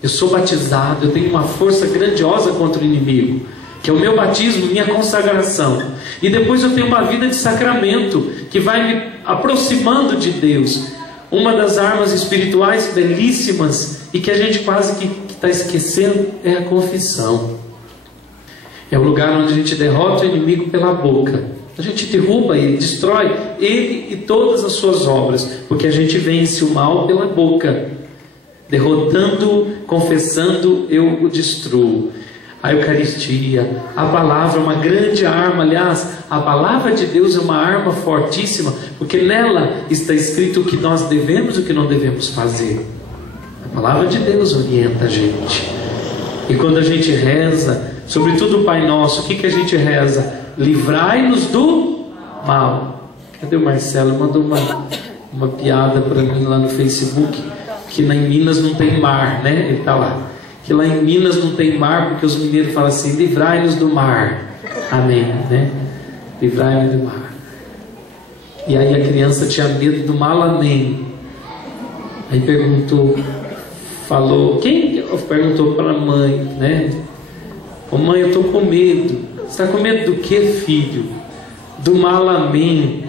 Eu sou batizado, eu tenho uma força grandiosa contra o inimigo, que é o meu batismo, minha consagração. E depois eu tenho uma vida de sacramento, que vai me aproximando de Deus. Uma das armas espirituais belíssimas, e que a gente quase que está esquecendo, é a confissão. É o lugar onde a gente derrota o inimigo pela boca. A gente derruba ele, destrói ele e todas as suas obras, porque a gente vence o mal pela boca. Derrotando, confessando, eu o destruo. A Eucaristia, a palavra é uma grande arma. Aliás, a palavra de Deus é uma arma fortíssima, porque nela está escrito o que nós devemos e o que não devemos fazer. A palavra de Deus orienta a gente. E quando a gente reza, sobretudo o Pai Nosso, o que a gente reza? Livrai-nos do mal. Cadê o Marcelo? Mandou uma piada para mim lá no Facebook, que lá em Minas não tem mar, né? Ele está lá. Que lá em Minas não tem mar, porque os mineiros falam assim, livrai-nos do mar. Amém, né? Livrai-nos do mar. E aí a criança tinha medo do malamém. Aí perguntou para a mãe, né? Ô mãe, eu estou com medo. Você está com medo do que, filho? Do malamém.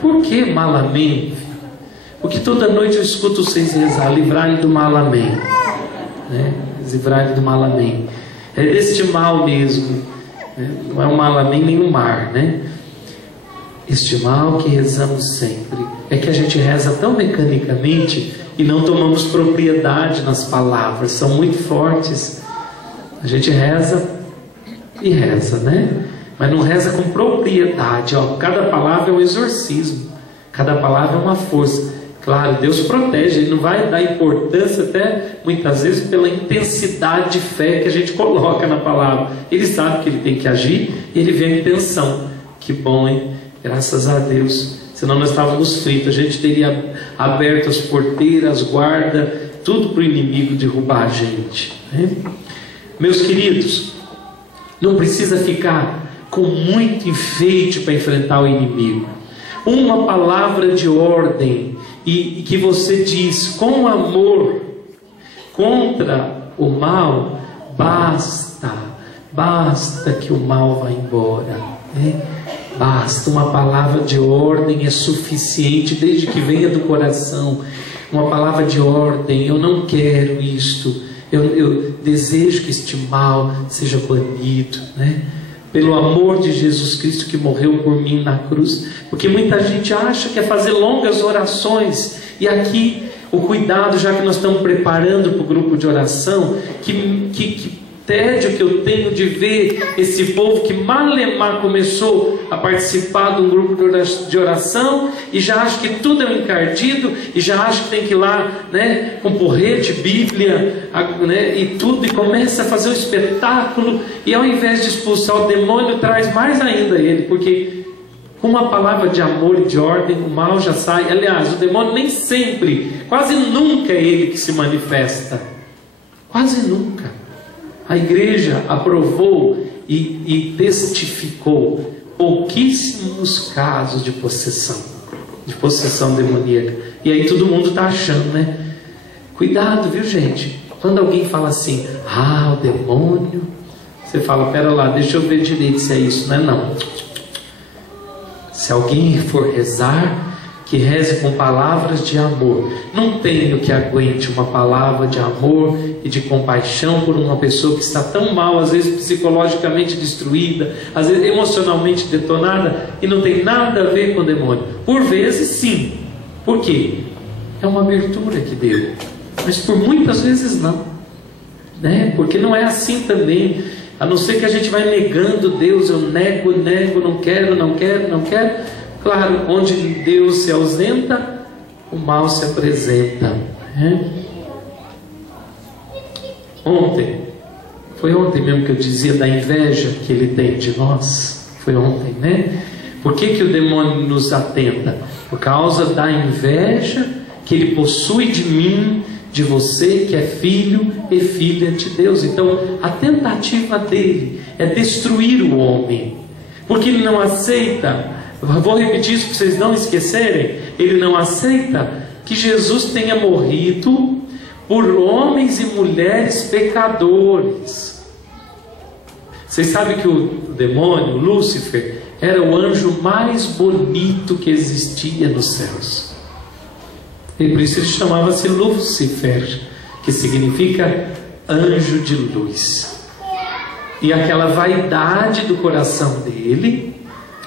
Por que malamém? Porque toda noite eu escuto vocês rezar, livrai-lhe do malamém, né? Livrai-lhe do malamém. É este mal mesmo, né? Não é o malamém nem o mar, né? Este mal que rezamos sempre. É que a gente reza tão mecanicamente e não tomamos propriedade nas palavras, são muito fortes. A gente reza e reza, né? Mas não reza com propriedade. Ó, cada palavra é um exorcismo, cada palavra é uma força. Claro, Deus protege, Ele não vai dar importância, até muitas vezes, pela intensidade de fé que a gente coloca na palavra. Ele sabe que Ele tem que agir e Ele vê a intenção. Que bom, hein? Graças a Deus. Senão nós estávamos fritos, a gente teria aberto as porteiras, as guardas, tudo para o inimigo derrubar a gente, né? Meus queridos, não precisa ficar com muito enfeite para enfrentar o inimigo. Uma palavra de ordem e que você diz com amor contra o mal, basta que o mal vá embora, né? Basta, uma palavra de ordem é suficiente, desde que venha do coração. Uma palavra de ordem: eu não quero isto, Eu desejo que este mal seja banido, né? Pelo amor de Jesus Cristo que morreu por mim na cruz. Porque muita gente acha que é fazer longas orações. E aqui o cuidado, já que nós estamos preparando para o grupo de oração, que tédio que eu tenho de ver esse povo que malemar começou a participar de um grupo de oração e já acha que tudo é um encardido e já acha que tem que ir lá, né, com porrete, Bíblia, né, e tudo, e começa a fazer um espetáculo, e ao invés de expulsar o demônio, traz mais ainda ele, porque com uma palavra de amor e de ordem, o mal já sai. Aliás, o demônio nem sempre, quase nunca é ele que se manifesta, quase nunca. A igreja aprovou e testificou pouquíssimos casos de possessão demoníaca. E aí todo mundo está achando, né? Cuidado, viu, gente? Quando alguém fala assim, o demônio, você fala, pera lá, deixa eu ver direito se é isso. Não é não. Se alguém for rezar, que reze com palavras de amor. Não tenho que aguente uma palavra de amor e de compaixão por uma pessoa que está tão mal, às vezes psicologicamente destruída, às vezes emocionalmente detonada, e não tem nada a ver com o demônio. Por vezes sim. Por quê? É uma abertura que deu. Mas por muitas vezes não, né? Porque não é assim também. A não ser que a gente vai negando Deus. Eu nego, não quero. Claro, onde Deus se ausenta, o mal se apresenta, né? Foi ontem mesmo que eu dizia da inveja que ele tem de nós. Foi ontem, né? Por que o demônio nos atenta? Por causa da inveja que ele possui de mim, de você que é filho e filha de Deus. Então a tentativa dele é destruir o homem, porque ele não aceita. Vou repetir isso para vocês não esquecerem. Ele não aceita que Jesus tenha morrido por homens e mulheres pecadores. Vocês sabem que o demônio, Lúcifer, era o anjo mais bonito que existia nos céus. E por isso ele chamava-se Lúcifer, que significa anjo de luz. E aquela vaidade do coração dele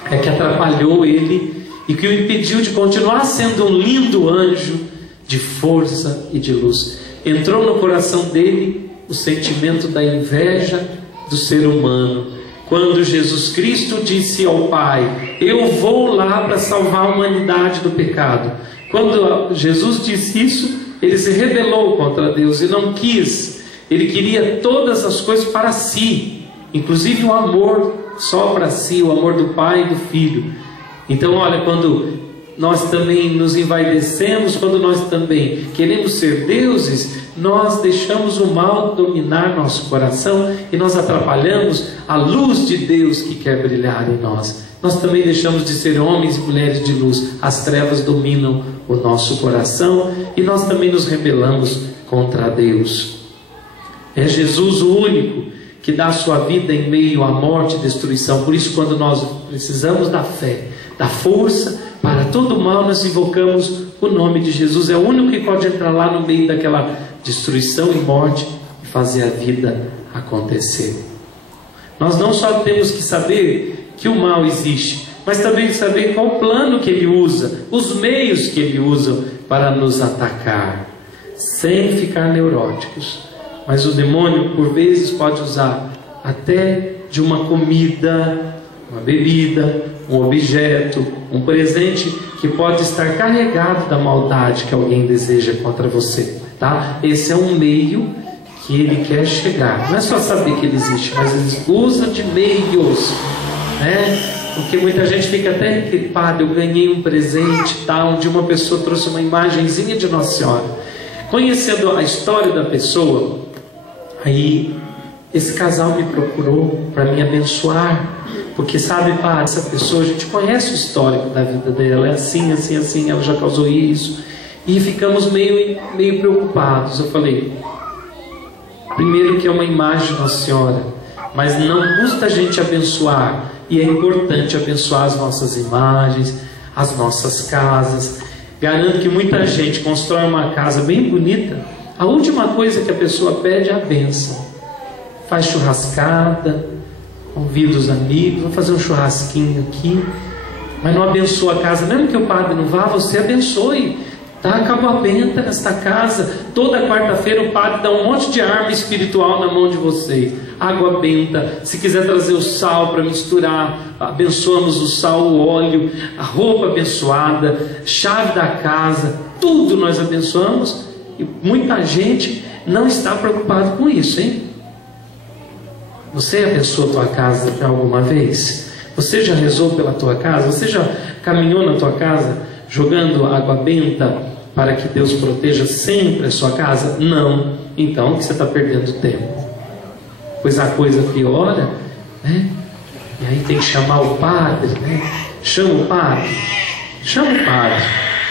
é que atrapalhou ele e que o impediu de continuar sendo um lindo anjo de força e de luz. Entrou no coração dele o sentimento da inveja do ser humano. Quando Jesus Cristo disse ao Pai, eu vou lá para salvar a humanidade do pecado. Quando Jesus disse isso, ele se rebelou contra Deus e não quis. Ele queria todas as coisas para si, inclusive o amor só para si, o amor do Pai e do Filho. Então olha, quando nós também nos envaidecemos, quando nós também queremos ser deuses, nós deixamos o mal dominar nosso coração e nós atrapalhamos a luz de Deus que quer brilhar em nós. Nós também deixamos de ser homens e mulheres de luz. As trevas dominam o nosso coração e nós também nos rebelamos contra Deus. É Jesus o único que dá a sua vida em meio à morte e destruição. Por isso, quando nós precisamos da fé, da força para todo mal, nós invocamos o nome de Jesus. É o único que pode entrar lá no meio daquela destruição e morte e fazer a vida acontecer. Nós não só temos que saber que o mal existe, mas também saber qual o plano que ele usa, os meios que ele usa para nos atacar, sem ficar neuróticos. Mas o demônio, por vezes, pode usar até de uma comida, uma bebida, um objeto, um presente que pode estar carregado da maldade que alguém deseja contra você, tá? Esse é um meio que ele quer chegar. Não é só saber que ele existe, mas ele usa de meios, né? Porque muita gente fica até equipada. Eu ganhei um presente tal, onde uma pessoa trouxe uma imagenzinha de Nossa Senhora. Conhecendo a história da pessoa, aí esse casal me procurou para me abençoar, porque sabe, padre, essa pessoa, a gente conhece o histórico da vida dela, é assim, assim, assim, ela já causou isso, e ficamos meio preocupados. Eu falei, primeiro que é uma imagem de Nossa Senhora, mas não custa a gente abençoar, e é importante abençoar as nossas imagens, as nossas casas. Garanto que muita gente constrói uma casa bem bonita, A última coisa que a pessoa pede é a bênção. Faz churrascada, convida os amigos, vou fazer um churrasquinho aqui, mas não abençoa a casa. Mesmo que o padre não vá, você abençoe. Dá água benta nesta casa. Toda quarta-feira o padre dá um monte de arma espiritual na mão de vocês. Água benta. Se quiser trazer o sal para misturar, abençoamos o sal, o óleo, a roupa abençoada, chave da casa, tudo nós abençoamos. E muita gente não está preocupado com isso, hein? Você abençoou a tua casa já alguma vez? Você já rezou pela tua casa? Você já caminhou na tua casa jogando água benta para que Deus proteja sempre a sua casa? Não. Então você está perdendo tempo. Pois a coisa piora, né? E aí tem que chamar o padre, né? Chama o padre. Chama o padre.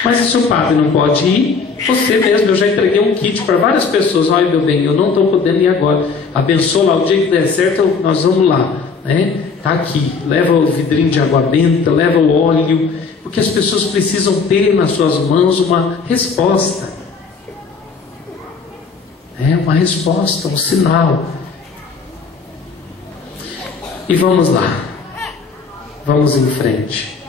Mas se o padre não pode ir, você mesmo, eu já entreguei um kit para várias pessoas. Olha, meu bem, eu não estou podendo ir agora. Abençoa lá, o dia que der certo, nós vamos lá, né? Tá aqui, leva o vidrinho de água benta, leva o óleo, porque as pessoas precisam ter nas suas mãos uma resposta. Uma resposta, um sinal. E vamos lá, vamos em frente.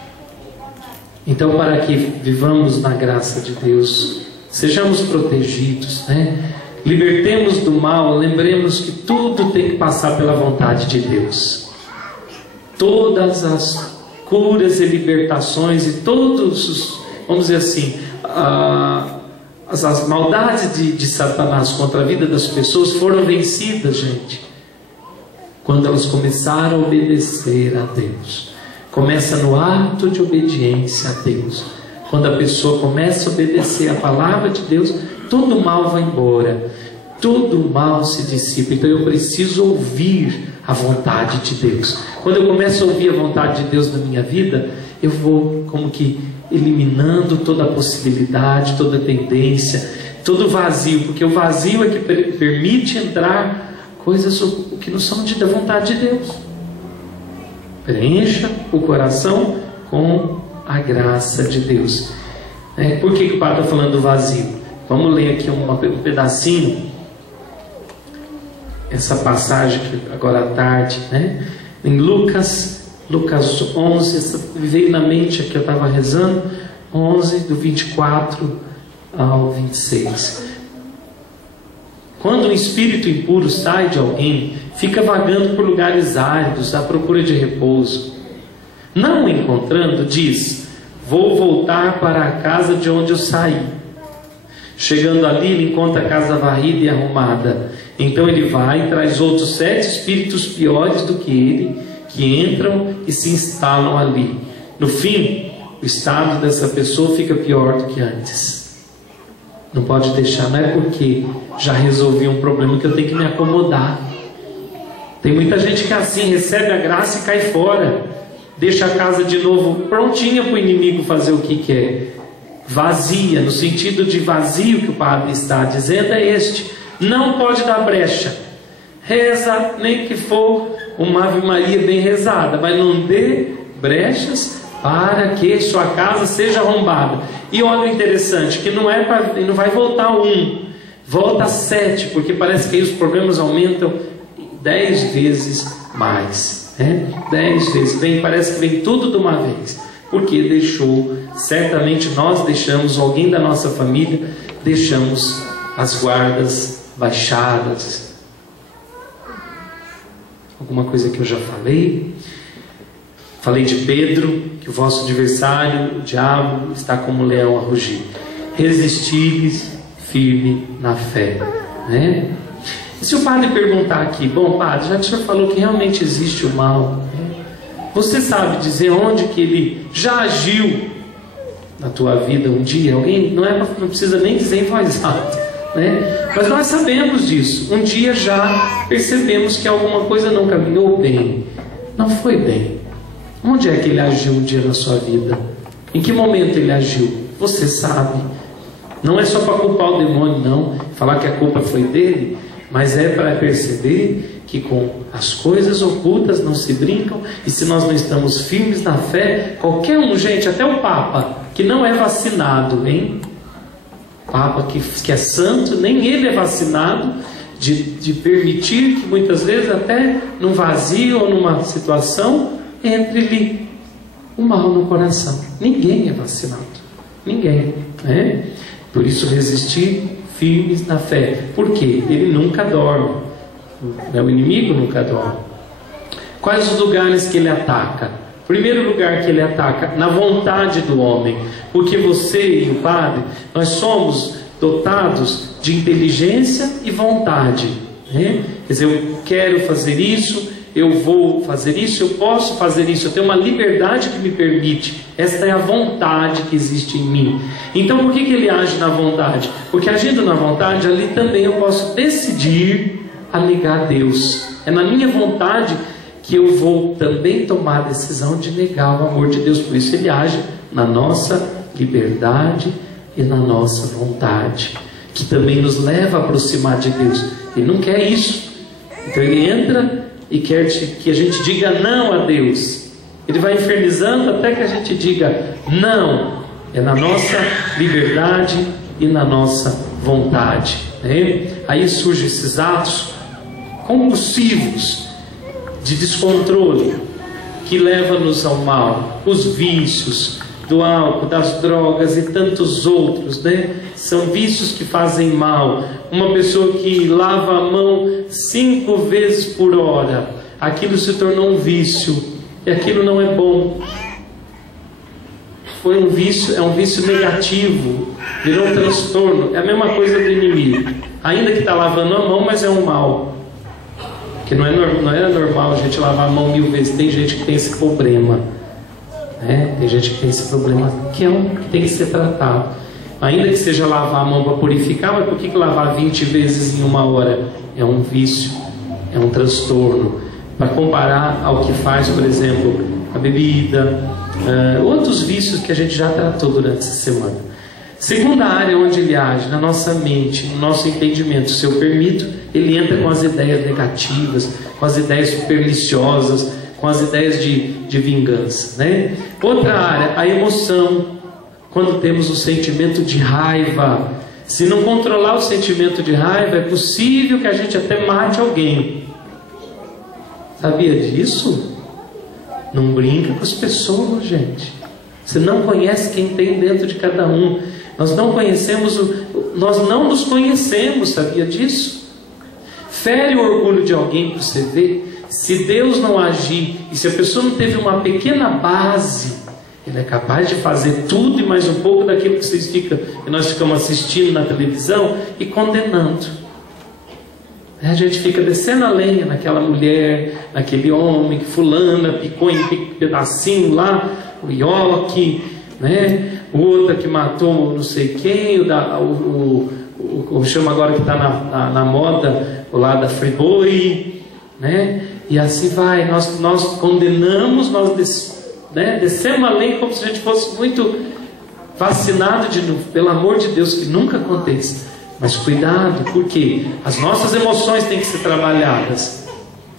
Então, para que vivamos na graça de Deus, sejamos protegidos, né? Libertemos do mal, lembremos que tudo tem que passar pela vontade de Deus. Todas as curas e libertações e todos os, vamos dizer assim, as maldades de Satanás contra a vida das pessoas foram vencidas, gente, quando elas começaram a obedecer a Deus. Começa no ato de obediência a Deus. Quando a pessoa começa a obedecer a palavra de Deus, todo o mal vai embora, todo o mal se dissipa. Então eu preciso ouvir a vontade de Deus. Quando eu começo a ouvir a vontade de Deus na minha vida, eu vou como que eliminando toda a possibilidade, toda a tendência, todo o vazio, porque o vazio é que permite entrar coisas que não são da vontade de Deus. Preencha o coração com a graça de Deus. Por que o Padre está falando do vazio? Vamos ler aqui um pedacinho, essa passagem agora à tarde, né? Em Lucas 11, veio na mente que eu estava rezando, 11, do 24 ao 26. Quando um espírito impuro sai de alguém, fica vagando por lugares áridos à procura de repouso. Não o encontrando, diz: vou voltar para a casa de onde eu saí. Chegando ali, ele encontra a casa varrida e arrumada. Então ele vai e traz outros 7 espíritos piores do que ele, que entram e se instalam ali. No fim, o estado dessa pessoa fica pior do que antes. Não pode deixar, não é porque já resolvi um problema que eu tenho que me acomodar. Tem muita gente que assim recebe a graça e cai fora, deixa a casa de novo prontinha para o inimigo fazer o que quer. Vazia, no sentido de vazio que o padre está dizendo é este: não pode dar brecha. Reza, nem que for uma Ave Maria bem rezada, mas não dê brechas para que sua casa seja arrombada. E olha o interessante, que não vai voltar 1, volta 7, porque parece que aí os problemas aumentam 10 vezes mais, né? 10 vezes, parece que vem tudo de uma vez, porque deixou, certamente nós deixamos, alguém da nossa família, deixamos as guardas baixadas. Alguma coisa que eu já falei de Pedro, que o vosso adversário, o diabo, está como um leão a rugir. Resisti-lhes firme na fé, né? E se o padre perguntar aqui: bom, padre, já que o senhor falou que realmente existe o mal, né? Você sabe dizer onde que ele já agiu na tua vida um dia? Alguém não precisa nem dizer em voz alta, né? Mas nós sabemos disso. Um dia já percebemos que alguma coisa não caminhou bem, não foi bem. Onde é que ele agiu um dia na sua vida? Em que momento ele agiu? Você sabe. Não é só para culpar o demônio, não, falar que a culpa foi dele, mas é para perceber que com as coisas ocultas não se brincam, e se nós não estamos firmes na fé, qualquer um, gente, até o Papa, que não é vacinado, hein? Papa que é santo, nem ele é vacinado, de permitir que muitas vezes até num vazio ou numa situação entre-lhe o mal no coração. Ninguém é vacinado, ninguém, né? Por isso resistir firmes na fé. Por quê? Ele nunca dorme, o inimigo nunca dorme. Quais os lugares que ele ataca? Primeiro lugar que ele ataca, na vontade do homem, porque você e o Padre, nós somos dotados de inteligência e vontade, né? Quer dizer, eu quero fazer isso, eu vou fazer isso, eu posso fazer isso, eu tenho uma liberdade que me permite. Esta é a vontade que existe em mim. Então por que ele age na vontade? Porque agindo na vontade, ali também eu posso decidir a negar Deus. É na minha vontade que eu vou também tomar a decisão de negar o amor de Deus. Por isso ele age na nossa liberdade e na nossa vontade, que também nos leva a aproximar de Deus. Ele não quer isso. Então ele entra e quer que a gente diga não a Deus. Ele vai infernizando até que a gente diga não. É na nossa liberdade e na nossa vontade, né? Aí surgem esses atos compulsivos de descontrole que leva-nos ao mal, os vícios do álcool, das drogas e tantos outros, né? São vícios que fazem mal. Uma pessoa que lava a mão 5 vezes por hora, aquilo se tornou um vício, e aquilo não é bom. Foi um vício, é um vício negativo, virou um transtorno. É a mesma coisa do inimigo, ainda que está lavando a mão, mas é um mal. Que não é normal a gente lavar a mão 1000 vezes. Tem gente que tem esse problema, né? Tem gente que tem esse problema que tem que ser tratado. Ainda que seja lavar a mão para purificar, mas por que lavar 20 vezes em 1 hora? É um vício, é um transtorno. Para comparar ao que faz, por exemplo, a bebida, outros vícios que a gente já tratou durante essa semana. Segunda área onde ele age, na nossa mente, no nosso entendimento. Se eu permito, ele entra com as ideias negativas, com as ideias perniciosas, com as ideias de vingança, né? Outra área, a emoção. Quando temos o sentimento de raiva, se não controlar o sentimento de raiva, é possível que a gente até mate alguém. Sabia disso? Não brinca com as pessoas, gente. Você não conhece quem tem dentro de cada um. Nós não nos conhecemos, sabia disso? Fere o orgulho de alguém para você ver. Se Deus não agir, e se a pessoa não teve uma pequena base, ele é capaz de fazer tudo e mais um pouco daquilo que nós ficamos assistindo na televisão e condenando. A gente fica descendo a lenha naquela mulher, naquele homem, que fulana picou em pedacinho lá, o ioque, né? O outro que matou não sei quem, chama agora que está na moda, o lá da Friboi, né? E assim vai, nós condenamos, descemos a lenha como se a gente fosse muito vacinado de novo. Pelo amor de Deus, que nunca aconteça. Mas cuidado, porque as nossas emoções têm que ser trabalhadas.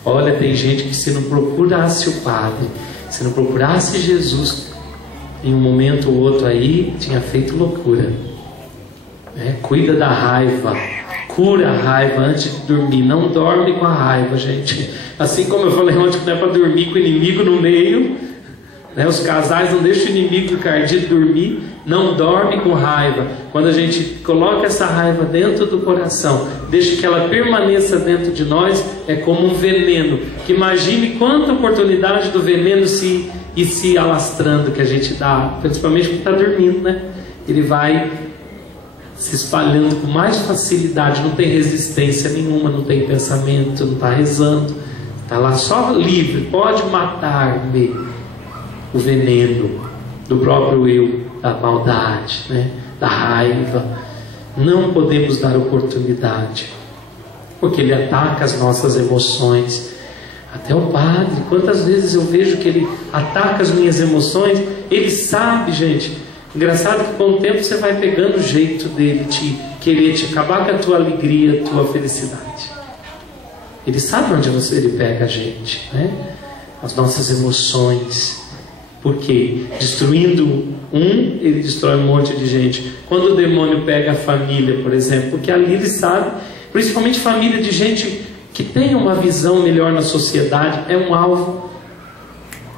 Olha, tem gente que se não procurasse o Padre, se não procurasse Jesus, em um momento ou outro aí, tinha feito loucura. Cuida da raiva, cura a raiva antes de dormir. Não dorme com a raiva, gente. Assim como eu falei ontem que não é para dormir com o inimigo no meio, né? Os casais não deixam o inimigo encardido dormir. Não dorme com raiva. Quando a gente coloca essa raiva dentro do coração, deixa que ela permaneça dentro de nós, é como um veneno. Que imagine quanta oportunidade do veneno se alastrando que a gente dá, principalmente quando está dormindo, né? Ele vai se espalhando com mais facilidade, não tem resistência nenhuma, não tem pensamento, não está rezando, está lá só livre, pode matar-me. O veneno do próprio eu, da maldade, né? Da raiva. Não podemos dar oportunidade, porque ele ataca as nossas emoções. Até o Padre, quantas vezes eu vejo que ele ataca as minhas emoções. Ele sabe, gente. Engraçado que com o tempo você vai pegando o jeito dele de querer te acabar com a tua alegria, a tua felicidade. Ele sabe onde ele pega a gente, né? As nossas emoções. Porque destruindo ele destrói um monte de gente. Quando o demônio pega a família, por exemplo, porque ali ele sabe, principalmente família de gente que tem uma visão melhor na sociedade, é um alvo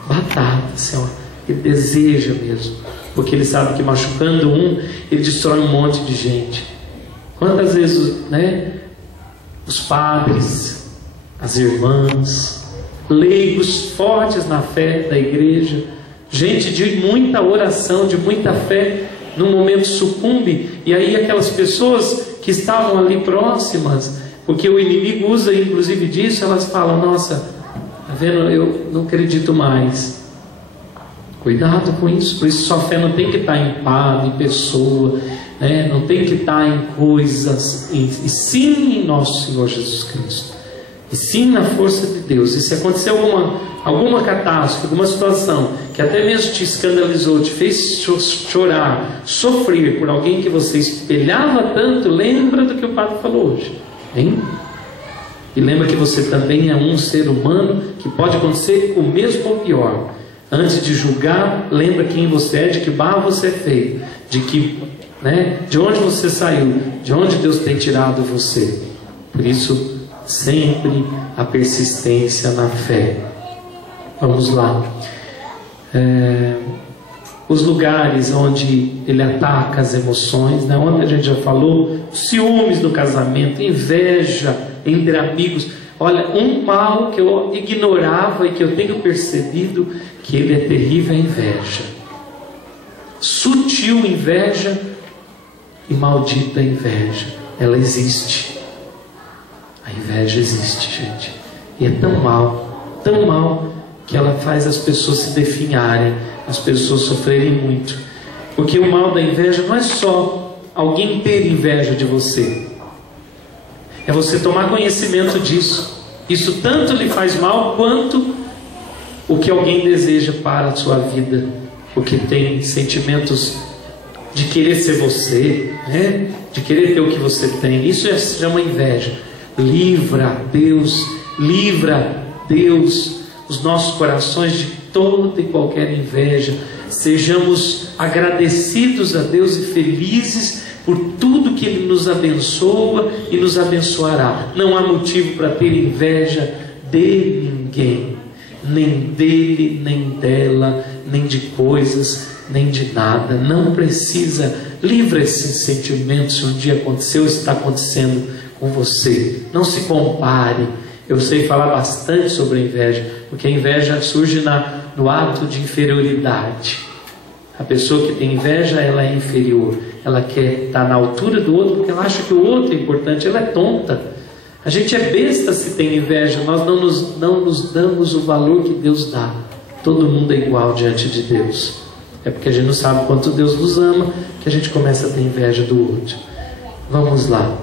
batata, assim, ele deseja mesmo, porque ele sabe que machucando ele destrói um monte de gente. Quantas vezes, os padres, as irmãs, leigos fortes na fé da igreja, gente de muita oração, de muita fé, num momento sucumbe, e aí aquelas pessoas que estavam ali próximas, porque o inimigo usa inclusive disso, elas falam: nossa, tá vendo, eu não acredito mais. Cuidado com isso. Por isso sua fé não tem que estar em padre, em pessoa, não tem que estar em coisas, e sim em nosso Senhor Jesus Cristo, e sim na força de Deus. E se aconteceu alguma catástrofe, alguma situação que até mesmo te escandalizou, te fez chorar, sofrer por alguém que você espelhava tanto, lembra do que o Padre falou hoje, hein? E lembra que você também é um ser humano, que pode acontecer o mesmo ou pior. Antes de julgar, lembra quem você é, de que barro você é feito, de onde você saiu, de onde Deus tem tirado você. Por isso, sempre a persistência na fé. Vamos lá. Os lugares onde ele ataca as emoções, onde a gente já falou, ciúmes no casamento, inveja entre amigos. Olha, um mal que eu ignorava e que eu tenho percebido que ele é terrível, é a inveja. Sutil inveja e maldita inveja. Ela existe. A inveja existe, gente. E é tão mal, que ela faz as pessoas se definharem, as pessoas sofrerem muito. Porque o mal da inveja não é só alguém ter inveja de você, é você tomar conhecimento disso. Isso tanto lhe faz mal quanto o que alguém deseja para a sua vida, porque tem sentimentos de querer ser você, de querer ter o que você tem. Isso é uma inveja. Livra Deus os nossos corações de toda e qualquer inveja. Sejamos agradecidos a Deus e felizes por tudo que Ele nos abençoa e nos abençoará. Não há motivo para ter inveja de ninguém, nem dele, nem dela, nem de coisas, nem de nada. Não precisa. Livra esses sentimentos. Se um dia aconteceu, está acontecendo com você. Não se compare. Eu sei falar bastante sobre a inveja, porque a inveja surge no ato de inferioridade. A pessoa que tem inveja, ela é inferior. Ela quer estar na altura do outro, porque ela acha que o outro é importante. Ela é tonta. A gente é besta se tem inveja. Nós não nos damos o valor que Deus dá. Todo mundo é igual diante de Deus. É porque a gente não sabe quanto Deus nos ama, que a gente começa a ter inveja do outro. Vamos lá.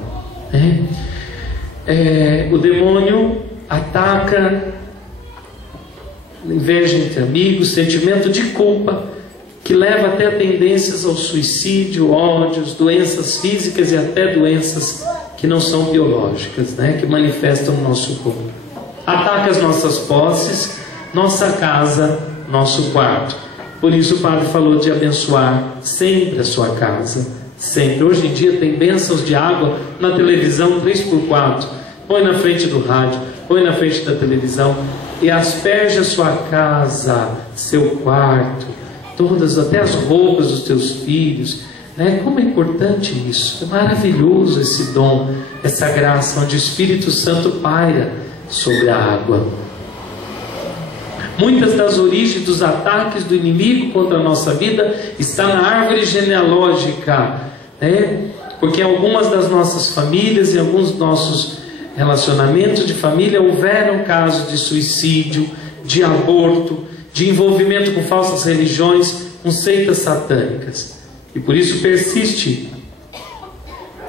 O demônio ataca inveja entre amigos, sentimento de culpa, que leva até a tendências ao suicídio, ódios, doenças físicas e até doenças que não são biológicas, que manifestam no nosso corpo. Ataca as nossas posses, nossa casa, nosso quarto. Por isso o Padre falou de abençoar sempre a sua casa, sempre. Hoje em dia tem bênçãos de água na televisão 3x4. Põe na frente do rádio, põe na frente da televisão e asperge a sua casa, seu quarto, todas, até as roupas dos teus filhos, Como é importante isso. É maravilhoso esse dom, essa graça, onde o Espírito Santo paira sobre a água. Muitas das origens dos ataques do inimigo contra a nossa vida está na árvore genealógica, porque em algumas das nossas famílias, em alguns dos nossos relacionamentos de família, houveram casos de suicídio, de aborto, de envolvimento com falsas religiões, com seitas satânicas. E por isso persiste,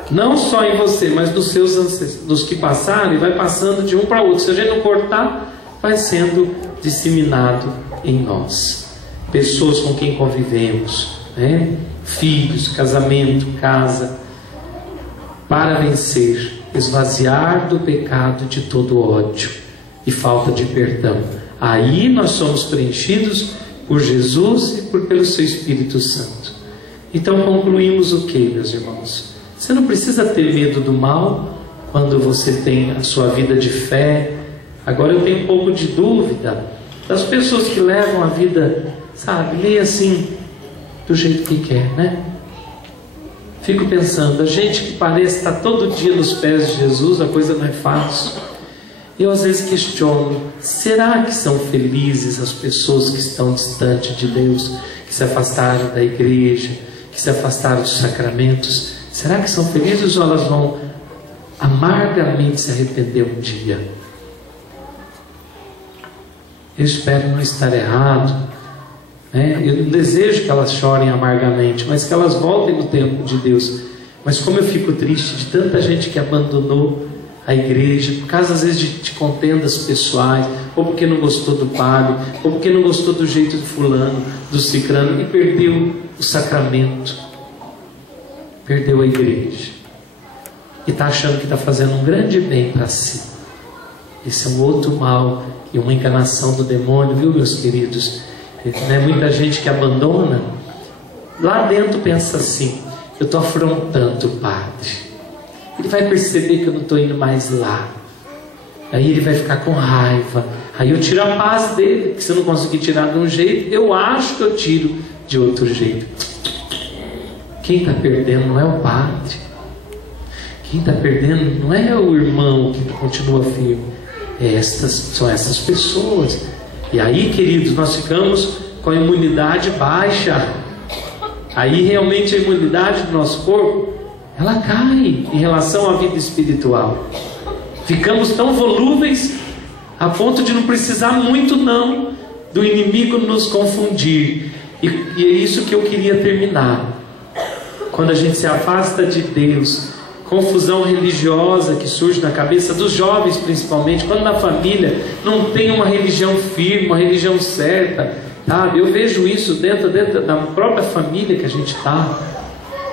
não só em você, mas nos seus ancestrais, dos que passaram, e vai passando de um para outro. Se a gente não cortar, vai sendo disseminado em nós. Pessoas com quem convivemos, filhos, casamento, casa. Para vencer, esvaziar do pecado de todo ódio e falta de perdão. Aí nós somos preenchidos por Jesus e pelo seu Espírito Santo. Então concluímos o que, meus irmãos? Você não precisa ter medo do mal quando você tem a sua vida de fé. Agora eu tenho um pouco de dúvida das pessoas que levam a vida, sabe, meio assim, do jeito que quer, né? Fico pensando, a gente que parece estar todo dia nos pés de Jesus, a coisa não é fácil. Eu às vezes questiono, será que são felizes as pessoas que estão distantes de Deus, que se afastaram da igreja, que se afastaram dos sacramentos? Será que são felizes ou elas vão amargamente se arrepender um dia? Eu espero não estar errado, né? Eu não desejo que elas chorem amargamente, mas que elas voltem no tempo de Deus. Mas como eu fico triste de tanta gente que abandonou a igreja, por causa às vezes de contendas pessoais, ou porque não gostou do padre, ou porque não gostou do jeito do fulano, do cicrano, e perdeu o sacramento, perdeu a igreja, e está achando que está fazendo um grande bem para si. Esse é um outro mal e uma enganação do demônio, viu, meus queridos? Muita gente que abandona, lá dentro pensa assim, eu estou afrontando o padre, ele vai perceber que eu não estou indo mais lá, aí ele vai ficar com raiva, aí eu tiro a paz dele, que se eu não conseguir tirar de um jeito, eu acho que eu tiro de outro jeito. Quem está perdendo não é o padre, quem está perdendo não é o irmão que continua firme, são essas pessoas. E aí, queridos, nós ficamos com a imunidade baixa. Aí realmente a imunidade do nosso corpo, ela cai em relação à vida espiritual. Ficamos tão volúveis a ponto de não precisar muito não do inimigo nos confundir. E é isso que eu queria terminar. Quando a gente se afasta de Deus, confusão religiosa que surge na cabeça dos jovens principalmente, quando na família não tem uma religião firme, uma religião certa, sabe? Eu vejo isso dentro da própria família que a gente está,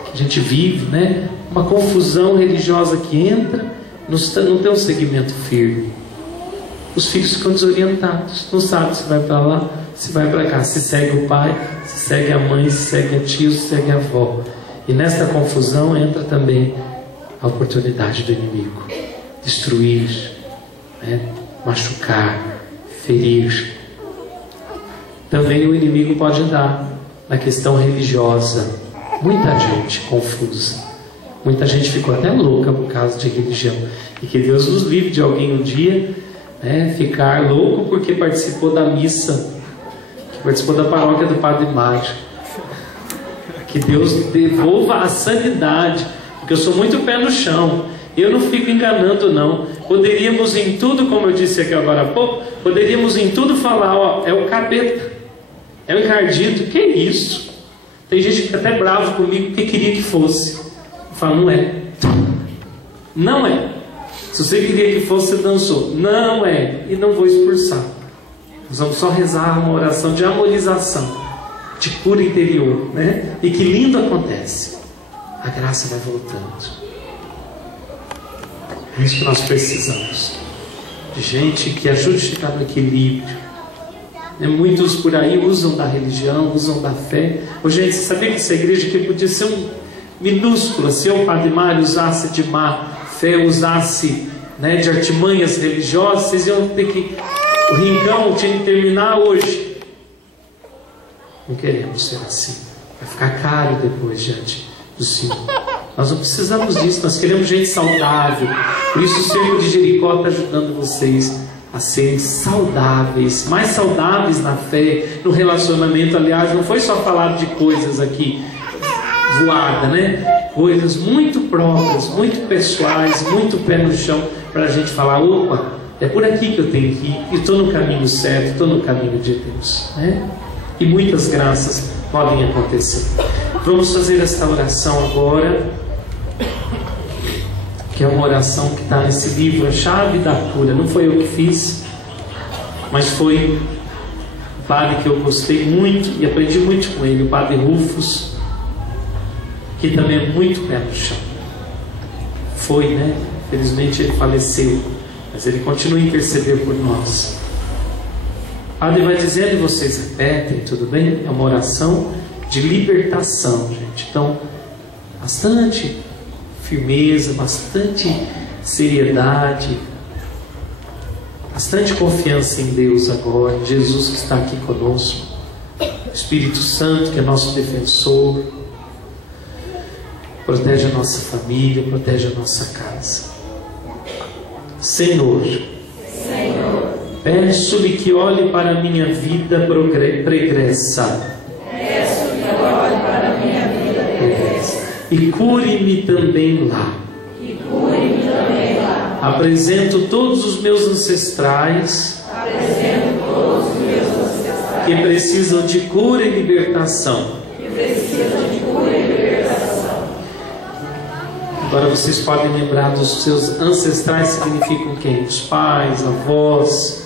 que a gente vive, né? Uma confusão religiosa que entra, não tem um segmento firme. Os filhos ficam desorientados, não sabem se vai para lá, se vai para cá, se segue o pai, se segue a mãe, se segue a tio, se segue a avó. E nessa confusão entra também a oportunidade do inimigo destruir, né? Machucar, ferir. Também o inimigo pode dar na questão religiosa. Muita gente confusa, muita gente ficou até louca por causa de religião, e que Deus nos livre de alguém um dia, né, ficar louco porque participou da missa, que participou da paróquia do Padre Mário. Que Deus devolva a sanidade, porque eu sou muito pé no chão, eu não fico enganando não. Poderíamos em tudo, como eu disse aqui agora há pouco, poderíamos em tudo falar, ó, é o capeta, é o encardido. Que isso? Tem gente que fica até bravo comigo porque queria que fosse. Eu falo, não é, não é. Se você queria que fosse, você dançou. Não é, e não vou expulsar. Nós vamos só rezar uma oração de amorização, de cura interior, né? E que lindo acontece, a graça vai voltando. É isso que nós precisamos, de gente que ajude a ficar no equilíbrio, né? Muitos por aí usam da religião, usam da fé. Ô, gente, você sabia que essa igreja aqui podia ser minúscula se o Padre Mário usasse de má fé, usasse, né, de artimanhas religiosas? Vocês iam ter que, o rincão tinha que terminar hoje. Não queremos ser assim, vai ficar caro depois diante do Senhor. Nós não precisamos disso, nós queremos gente saudável. Por isso o Cerco de Jericó está ajudando vocês a serem saudáveis, mais saudáveis na fé, no relacionamento. Aliás, não foi só falar de coisas aqui voada, né? Coisas muito próprias, muito pessoais, muito pé no chão, para a gente falar, opa, é por aqui que eu tenho que ir, e estou no caminho certo, estou no caminho de Deus, né? E muitas graças podem acontecer. Vamos fazer esta oração agora, que é uma oração que está nesse livro, A Chave da Cura. Não foi eu que fiz, mas foi um padre que eu gostei muito e aprendi muito com ele, o Padre Rufus, que também é muito pé no chão. Foi, né? Felizmente ele faleceu, mas ele continua a interceder por nós. Padre vai dizendo e vocês repetem, tudo bem? É uma oração de libertação, gente. Então, bastante firmeza, bastante seriedade, bastante confiança em Deus agora, em Jesus que está aqui conosco, o Espírito Santo que é nosso defensor, protege a nossa família, protege a nossa casa. Senhor, peço-lhe que olhe para a minha vida pregressa. E cure-me também lá. Apresento todos os meus ancestrais que precisam de cura e libertação. Agora vocês podem lembrar dos seus ancestrais, significam quem? Os pais, avós.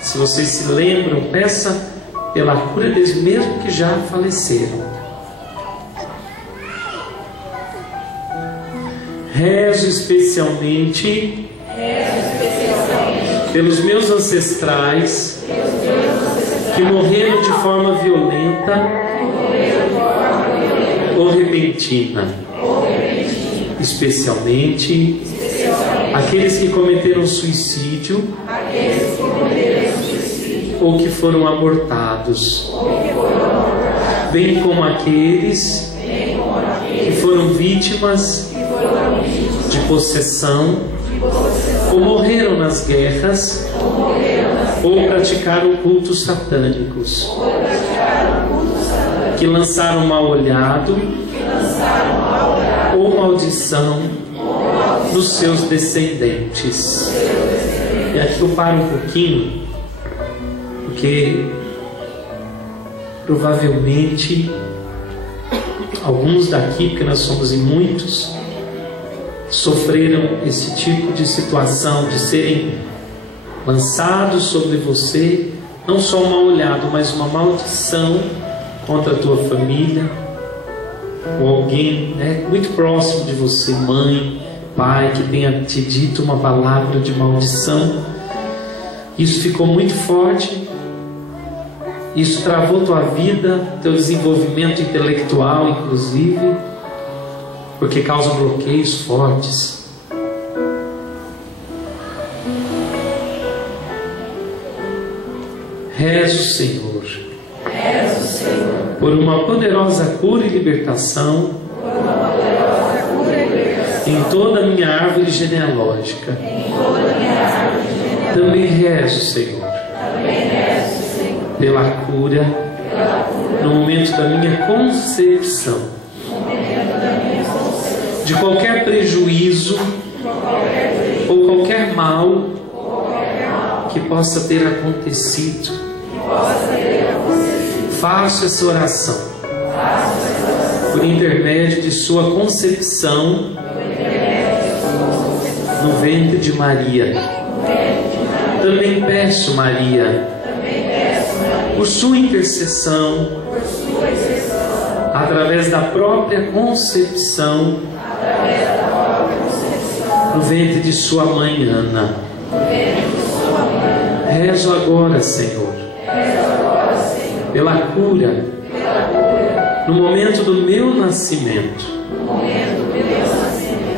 Se vocês se lembram, peça pela cura deles, mesmo que já faleceram. Rezo especialmente pelos meus ancestrais que morreram de forma violenta ou repentina, especialmente aqueles que cometeram suicídio ou que foram abortados, bem como aqueles que foram vítimas de possessão, ou morreram nas guerras, ou praticaram cultos satânicos, que lançaram mal olhado ou maldição nos seus descendentes. E aqui eu paro um pouquinho, porque provavelmente alguns daqui, porque nós somos em muitos, sofreram esse tipo de situação, de serem lançados sobre você, não só um mal olhado, mas uma maldição contra a tua família, ou alguém muito próximo de você, mãe, pai, que tenha te dito uma palavra de maldição. Isso ficou muito forte, isso travou tua vida, teu desenvolvimento intelectual, inclusive, porque causa bloqueios fortes. Rezo, Senhor, por uma poderosa cura e libertação em toda a minha árvore genealógica. Também rezo, Senhor, pela cura no momento da minha concepção, de qualquer prejuízo ou qualquer mal que possa ter acontecido. Faço essa oração por intermédio de sua concepção no ventre de Maria. Também peço, Maria, por sua intercessão, através da própria concepção no ventre de sua mãe Ana. Rezo agora, Senhor, pela cura no momento do meu nascimento,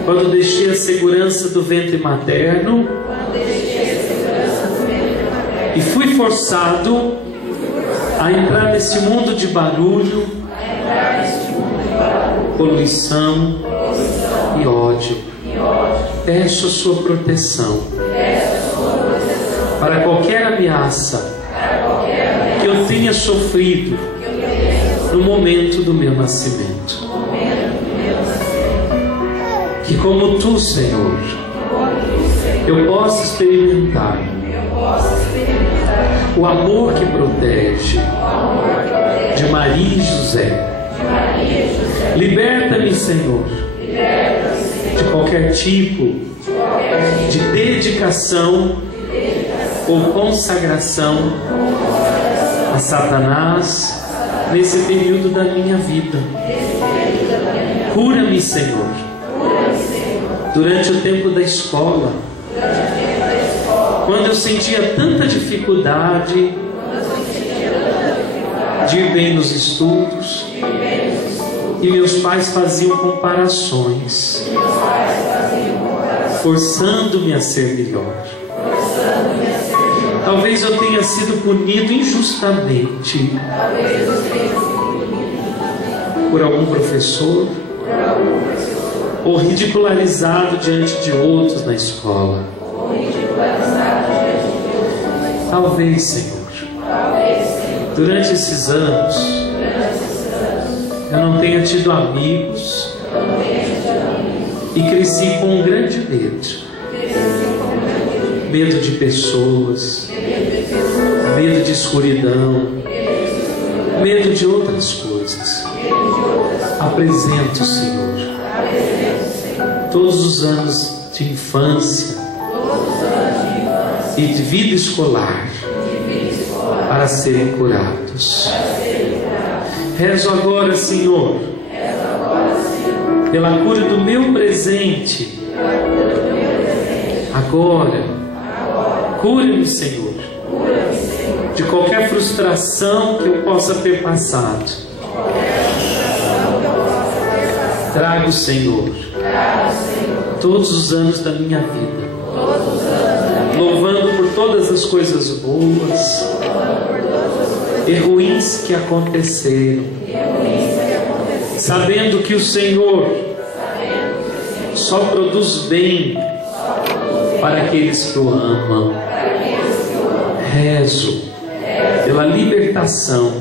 quando deixei a segurança do ventre materno e fui forçado a entrar nesse mundo de barulho, poluição e ódio. Peço a sua proteção para qualquer ameaça que eu tenha sofrido no momento do meu nascimento. Que como tu, Senhor, eu possa experimentar o amor que protege de Maria e José. Liberta-me, Senhor, de qualquer tipo de dedicação ou consagração a Satanás nesse período da minha vida. Cura-me, Senhor, durante o tempo da escola, quando eu sentia tanta dificuldade de ir bem nos estudos. E meus pais faziam comparações, forçando-me a ser melhor. Talvez eu tenha sido punido injustamente por algum professor, ou ridicularizado diante de outros na escola. Talvez, Senhor, durante esses anos, eu não tenha tido amigos e cresci com um grande medo. Medo de pessoas, medo de escuridão, medo de outras coisas. Apresento, Senhor, todos os anos de infância e de vida escolar para serem curados. Rezo agora, Senhor, pela cura do meu presente. Agora, cura-me, Senhor, de qualquer frustração que eu possa ter passado. Trago, Senhor, todos os anos da minha vida, louvando por todas as coisas boas e ruins que aconteceram, sabendo que o Senhor só produz bem para aqueles que o amam. Rezo pela libertação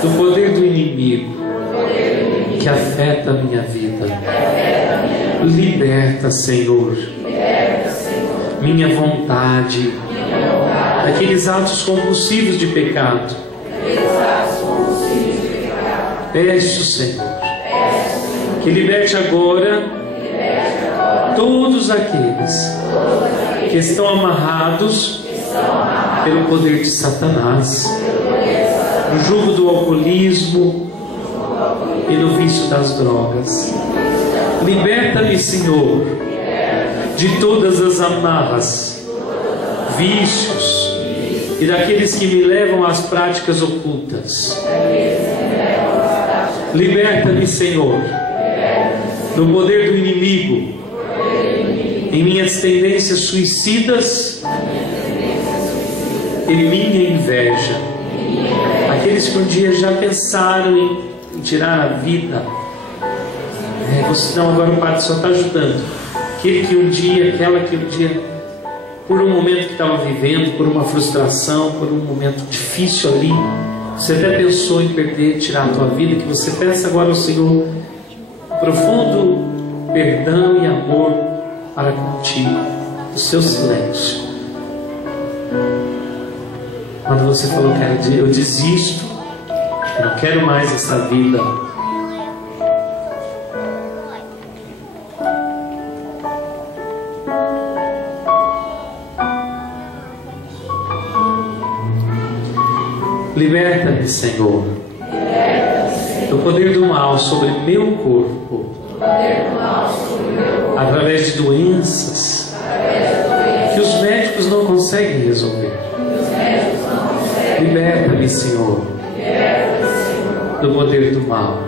do poder do inimigo que afeta a minha vida. Liberta, Senhor, minha vontade daqueles atos compulsivos de pecado. Peço, Senhor, que liberte agora todos aqueles que estão amarrados pelo poder de Satanás, no jugo do alcoolismo e no vício das drogas. Liberta-me, Senhor, de todas as amarras, vícios e daqueles que me levam às práticas ocultas. Liberta-me, Senhor, do poder do inimigo em minhas tendências suicidas e minha inveja. Aqueles que um dia já pensaram em tirar a vida. Não, agora o Padre só está ajudando. Aquele que um dia, aquela que um dia, por um momento que estava vivendo, por uma frustração, por um momento difícil ali, você até pensou em perder, tirar a tua vida, que você peça agora ao Senhor profundo perdão e amor para contigo, o seu silêncio. Quando você falou que eu desisto, eu não quero mais essa vida, liberta-me, Senhor, do poder do mal sobre meu corpo, através de doenças que os médicos não conseguem resolver. Liberta-me, Senhor, do poder do mal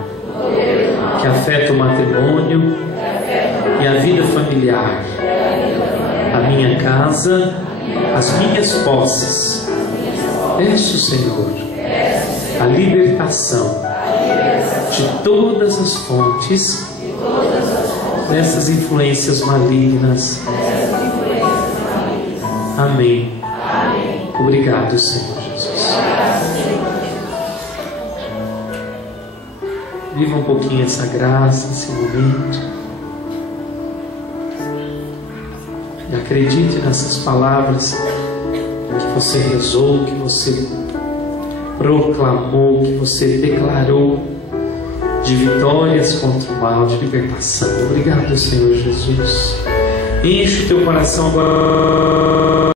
que afeta o matrimônio e a vida familiar, a minha casa, as minhas posses. Peço, Senhor, a libertação de todas as fontes dessas influências malignas. Amém. Obrigado, Senhor Jesus. Viva um pouquinho essa graça, esse momento. E acredite nessas palavras que você rezou, que você proclamou, que você declarou, de vitórias contra o mal, de libertação. Obrigado, Senhor Jesus. Enche o teu coração agora